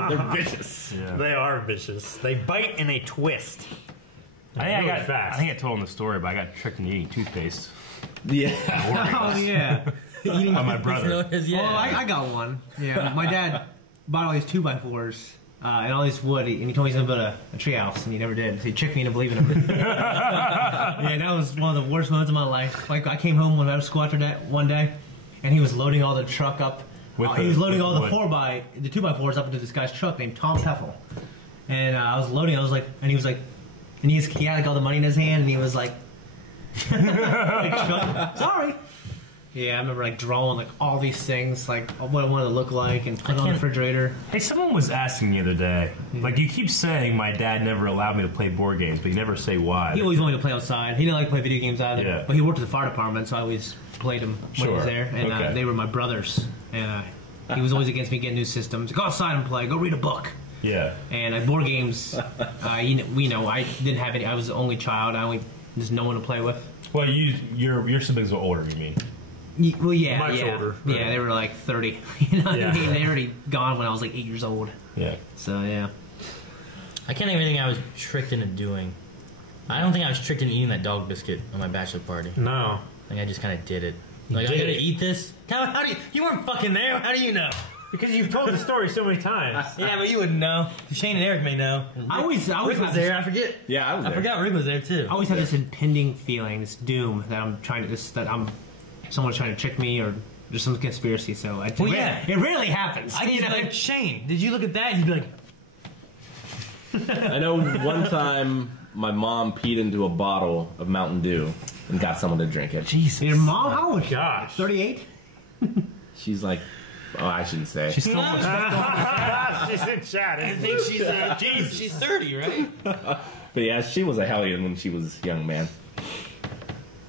They're vicious. Yeah. They are vicious. They bite and they twist. I Really fast. think I told him the story, but I got tricked into eating toothpaste. Yeah. Oh, yeah. By my brother. Yeah. Well, I got one. Yeah, my dad bought all these 2x4s and all this wood, and he told me he's going to build a tree house, and he never did. So he tricked me into believing him. Yeah, that was one of the worst moments of my life. Like, I came home when I was squatting that one day, and he was loading all the truck up. He was loading all the 2x4s up into this guy's truck named Tom Teffel. And I was loading, and he was like, and he had like all the money in his hand, and he was like, sorry. Yeah, I remember like drawing like all these things, like what I wanted to look like, and put it on the refrigerator. Hey, someone was asking the other day, like you keep saying my dad never allowed me to play board games, but you never say why. He always wanted to play outside. He didn't like to play video games either. Yeah. But he worked at the fire department, so I always played him when he was there. And they were my brothers. And he was always against me getting new systems. Go outside and play. Go read a book. Yeah. And board games, I didn't have any. I was the only child. There's no one to play with. Well, your siblings were older, you mean? Well, yeah, Much older. Yeah, they were like 30. You know what I mean? They were already gone when I was like 8 years old. Yeah. So, yeah. I can't think of anything I was tricked into doing. I don't think I was tricked into eating that dog biscuit on my bachelor party. No. I think I just kind of did it. Like, I'm gonna eat this? How do you weren't fucking there. How do you know? Because you've told the story so many times. Yeah, but you wouldn't know. Shane and Eric may know. I always Rick was there. I forget. Yeah, I was there. I forgot Rick was there too. I always have this impending feeling, this doom that someone's trying to trick me, or there's some conspiracy. So it rarely happens. I get like, Shane, did you look at that? He'd be like, I know one time my mom peed into a bottle of Mountain Dew and got someone to drink it. Jesus. Your mom? How old? Gosh. 38? She's like, oh, I shouldn't say. She's in chat. I think she's 30, right? But yeah, she was a hellion when she was a young man.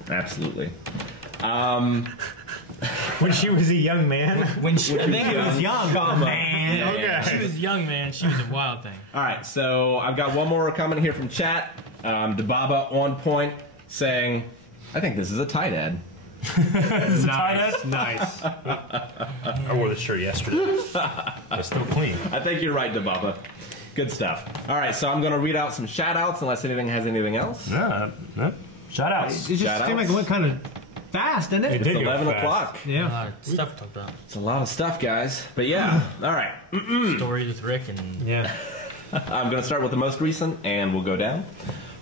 Absolutely. When she was a young man. When she was young, man. Okay. She was young, man. She was a wild thing. All right, so I've got one more coming here from chat. Dababa on point saying, I think this is a tight ad. Nice. I wore this shirt yesterday. It's still clean. I think you're right, Dababa. Good stuff. All right, so I'm going to read out some shout-outs unless anything has anything else. No. Shout outs. It just seemed like it went kind of fast, didn't it? It It's did go 11 fast. o'clock. A Yeah. lot of stuff to talk about. It's a lot of stuff, guys. But yeah, all right. Stories with Rick and Yeah. I'm going to start with the most recent, and we'll go down.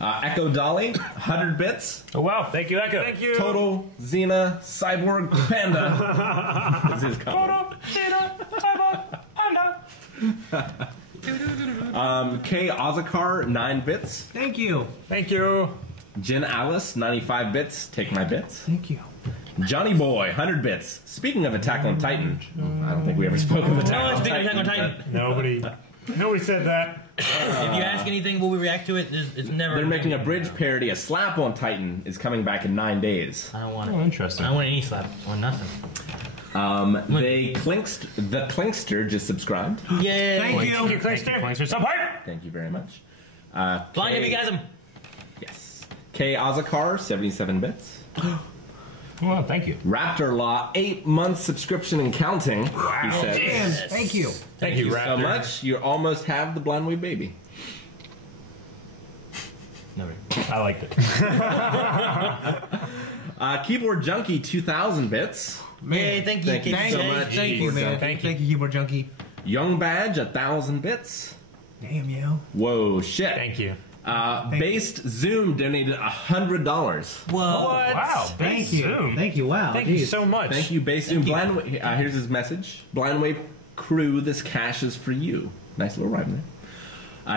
Echo Dolly, 100 bits. Oh, wow. Thank you, Echo. Thank you. Total Xena Cyborg Panda. This is comment. K Ozakar, 9 bits. Thank you. Thank you. Jen Alice, 95 bits. Take my bits. Thank you. Johnny Boy, 100 bits. Speaking of Attack on Titan, I don't think we ever spoke of Attack on speaking of Titan. Attack on Titan. Nobody said that. if you ask anything, will we react to it? It's never. They're making a bridge parody. A slap on Titan is coming back in 9 days. I don't want Oh, it. interesting. I don't want any slap or nothing. The Klinkster just subscribed. Yeah. Thank you. Thank you, Clinkster. Support. Thank you very much. Blind Epigasm. Yes. K Ozakar, 77 bits. Well, thank you. Raptor Law, 8-month subscription and counting. He says, Damn, thank you. Thank you so Raptor. much. You almost have the Blind Wave baby. Nobody. I liked it. Keyboard Junkie, 2,000 bits. Yay, thank you. Thank you Casey. so much. Thank you, man. Thank Thank you, Keyboard Junkie. Young Badge, 1,000 bits. Damn, yo. Whoa, shit. Thank you. Based Zoom donated $100. Whoa. Wow. Thank you. Zoom. Thank you. Wow. Thank geez. you so much. Thank you, Based Zoom. Blind Wave, here's his message. Blind Wave crew, this cash is for you. Nice little rhyme there.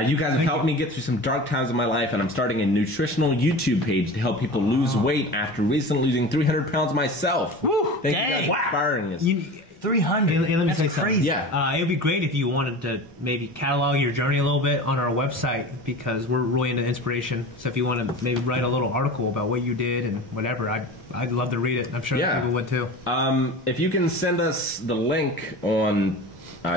You guys have helped me get through some dark times in my life, and I'm starting a nutritional YouTube page to help people lose weight after recently losing 300 pounds myself. Thank you guys for inspiring us. 300. Hey, let me That's say something. crazy. Yeah. It would be great if you wanted to maybe catalog your journey a little bit on our website, because we're really into inspiration. So if you want to maybe write a little article about what you did and whatever, I'd love to read it. I'm sure Yeah. people would too. If you can send us the link on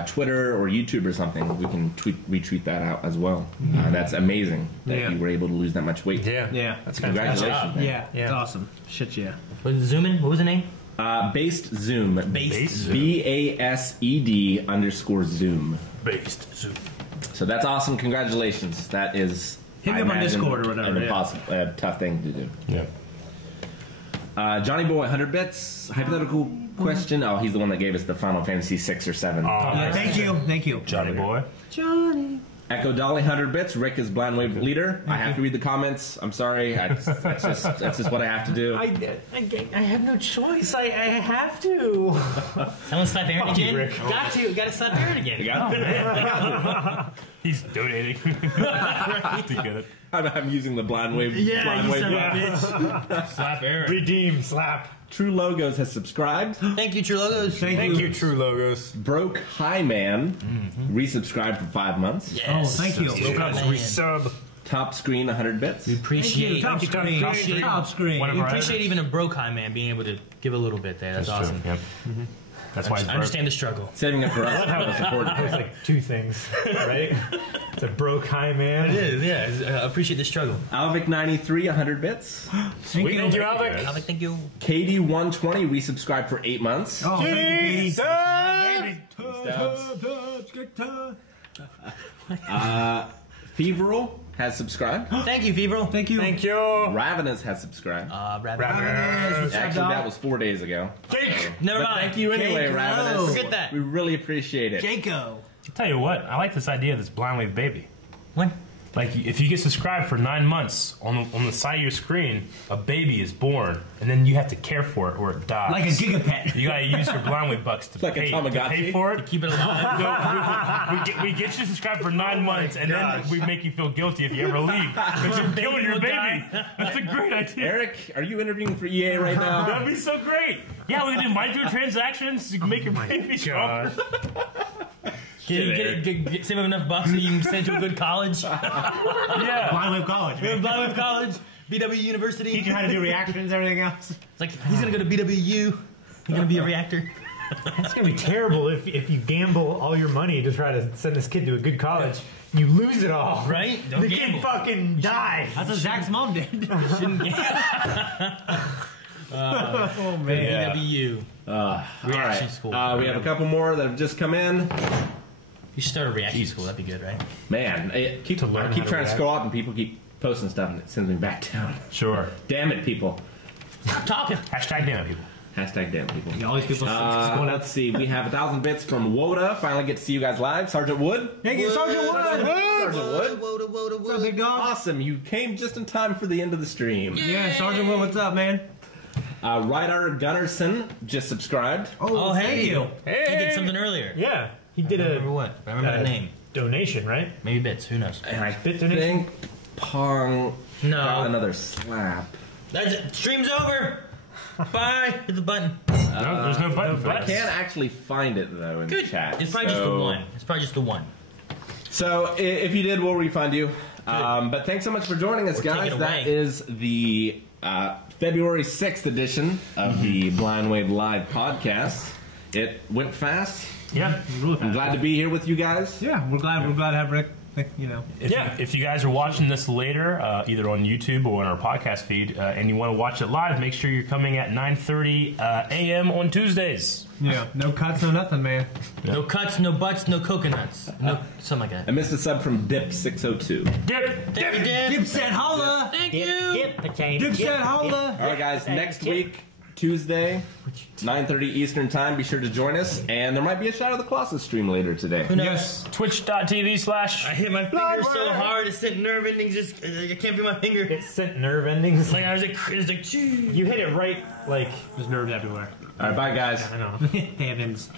Twitter or YouTube or something, we can retweet that out as well. That's amazing that you were able to lose that much weight. Yeah. Yeah. That's Congratulations. fantastic. man. Yeah, Yeah. it's awesome. Shit, yeah. Was it Zoomin? What was the name? Based Zoom. Based Zoom. BASED_Zoom. Based Zoom. So that's awesome. Congratulations. That is Hit me I up on imagine, Discord or whatever, an yeah. impossible, tough thing to do. Yeah. Johnny Boy, 100 bits. Hypothetical question. Oh, he's the one that gave us the Final Fantasy 6 or 7. Yeah, thank you. Thank you. Johnny Boy. Johnny. Echo Dolly, 100 bits. Rick is Blind Wave leader. I have to read the comments. I'm sorry. That's just what I have to do. I have no choice. I have to. Someone slap Aaron Fuck you, again? Rick. Got to. Got to slap Aaron again. You got it? He's donating. to get it. I'm using the Blind Wave. Yeah, Blind you Wave son of a graph. bitch. Slap Aaron. Redeem. Slap. True Logos has subscribed. Thank you, True Logos. Thank you, True Logos. Broke High Man resubscribed for 5 months. Yes. Oh, thank you. Man. Resub. Top Screen 100 bits. We appreciate. Top screen. Appreciate- Top screen. One of We our appreciate even a broke high man being able to give a little bit there. That's awesome. True. Yep. That's why he's I understand the struggle. Saving it for us. Most important. It's like two things, right? It's a broke high man. It is, yeah. I appreciate the struggle. Alvic 93 100 bits. Thank you. Thank you, Alec. I thank you. KD 120 resubscribed for 8 months. Oh, thank you. Feveral has subscribed. Thank you, Feveral. Thank you. Thank you. Ravenous has subscribed. What's up, Actually, dog? that was 4 days ago. Never But mind. thank you anyway, Jake, Ravenous. no. Forget that. We really appreciate it. Jaco. I'll tell you what, I like this idea of this Blind Wave baby. When? Like, if you get subscribed for 9 months, on the side of your screen, a baby is born, and then you have to care for it or it dies. Like a gigapet. You gotta use your Blind Wave bucks to, Like a pay, to Tamagotchi? pay for it. Keep it alive. So we get you subscribed for 9 months, and then we make you feel guilty if you ever leave. Because you're killing your will baby. die. That's a great idea. Eric, are you interviewing for EA right now? That'd be so great. Yeah, we can do microtransactions. You can make your baby stronger. Save up enough bucks so you can send to a good college. Yeah. Blind Wave College, man. Blind College, BW University. Teach you how to do reactions, everything else. It's like he's gonna go to BWU. You gonna be a reactor? It's gonna be terrible if you gamble all your money to try to send this kid to a good college. You lose it all, right? Don't the gamble. kid fucking dies. That's what Zach's mom did. Shouldn't gamble. Oh man. EW. All Reaction right. school. We have a couple more that have just come in. You should start a reaction school. That'd be good, right? Man, I keep To learn how trying to to react. scroll up and people keep posting stuff and it sends me back down. Sure. Damn it, people. Stop talking. Hashtag damn it, people. Hashtag damn people. All these people going Let's see. We have 1,000 bits from Woda. Finally get to see you guys live. Sergeant Wood. Thank you, Sergeant Wood. Sergeant Wood. What's up, big dog? Awesome. You came just in time for the end of the stream. Yeah, Sergeant Wood, what's up, man? Ryder Gunnarsson just subscribed. Oh, hey. Thank you. Hey. He did something earlier. Yeah, he did I don't a remember what. I remember the name. donation, right? Maybe bits. Who knows? And I Bit donation? think Pong No. got another slap. That's it. Stream's over. Bye. Hit the button. No, there's no button for I this. can't actually find it, though, in the Good. chat. It's probably just the one. It's probably just the one. So if you did, we'll refund you. But thanks so much for joining us, Or take guys. it That away. is the February 6th edition of the Blind Wave Live podcast. It went fast. Yeah. Really I'm fast. glad to be here with you guys. Yeah, we're glad to have Rick. You know. If you guys are watching this later, either on YouTube or on our podcast feed, and you want to watch it live, make sure you're coming at 9:30 a.m. on Tuesdays. Yeah, no cuts, no nothing, man. No cuts, no butts, no coconuts. No, something like that. I missed a sub from Dip602. Dip. Thank you, Dan. Dip said holla. Thank you. Dip said holla. All right, guys. Next week, Tuesday, 9:30 Eastern Time. Be sure to join us. And there might be a Shadow of the Colossus stream later today. Who knows? Yes. Twitch.tv/ I hit my finger so hard it sent nerve endings. Just I can't feel my finger. It sent nerve endings. Like I was like, it's like, choo. You hit it right, like There's nerves everywhere. All right, bye, guys. I know. Heavens.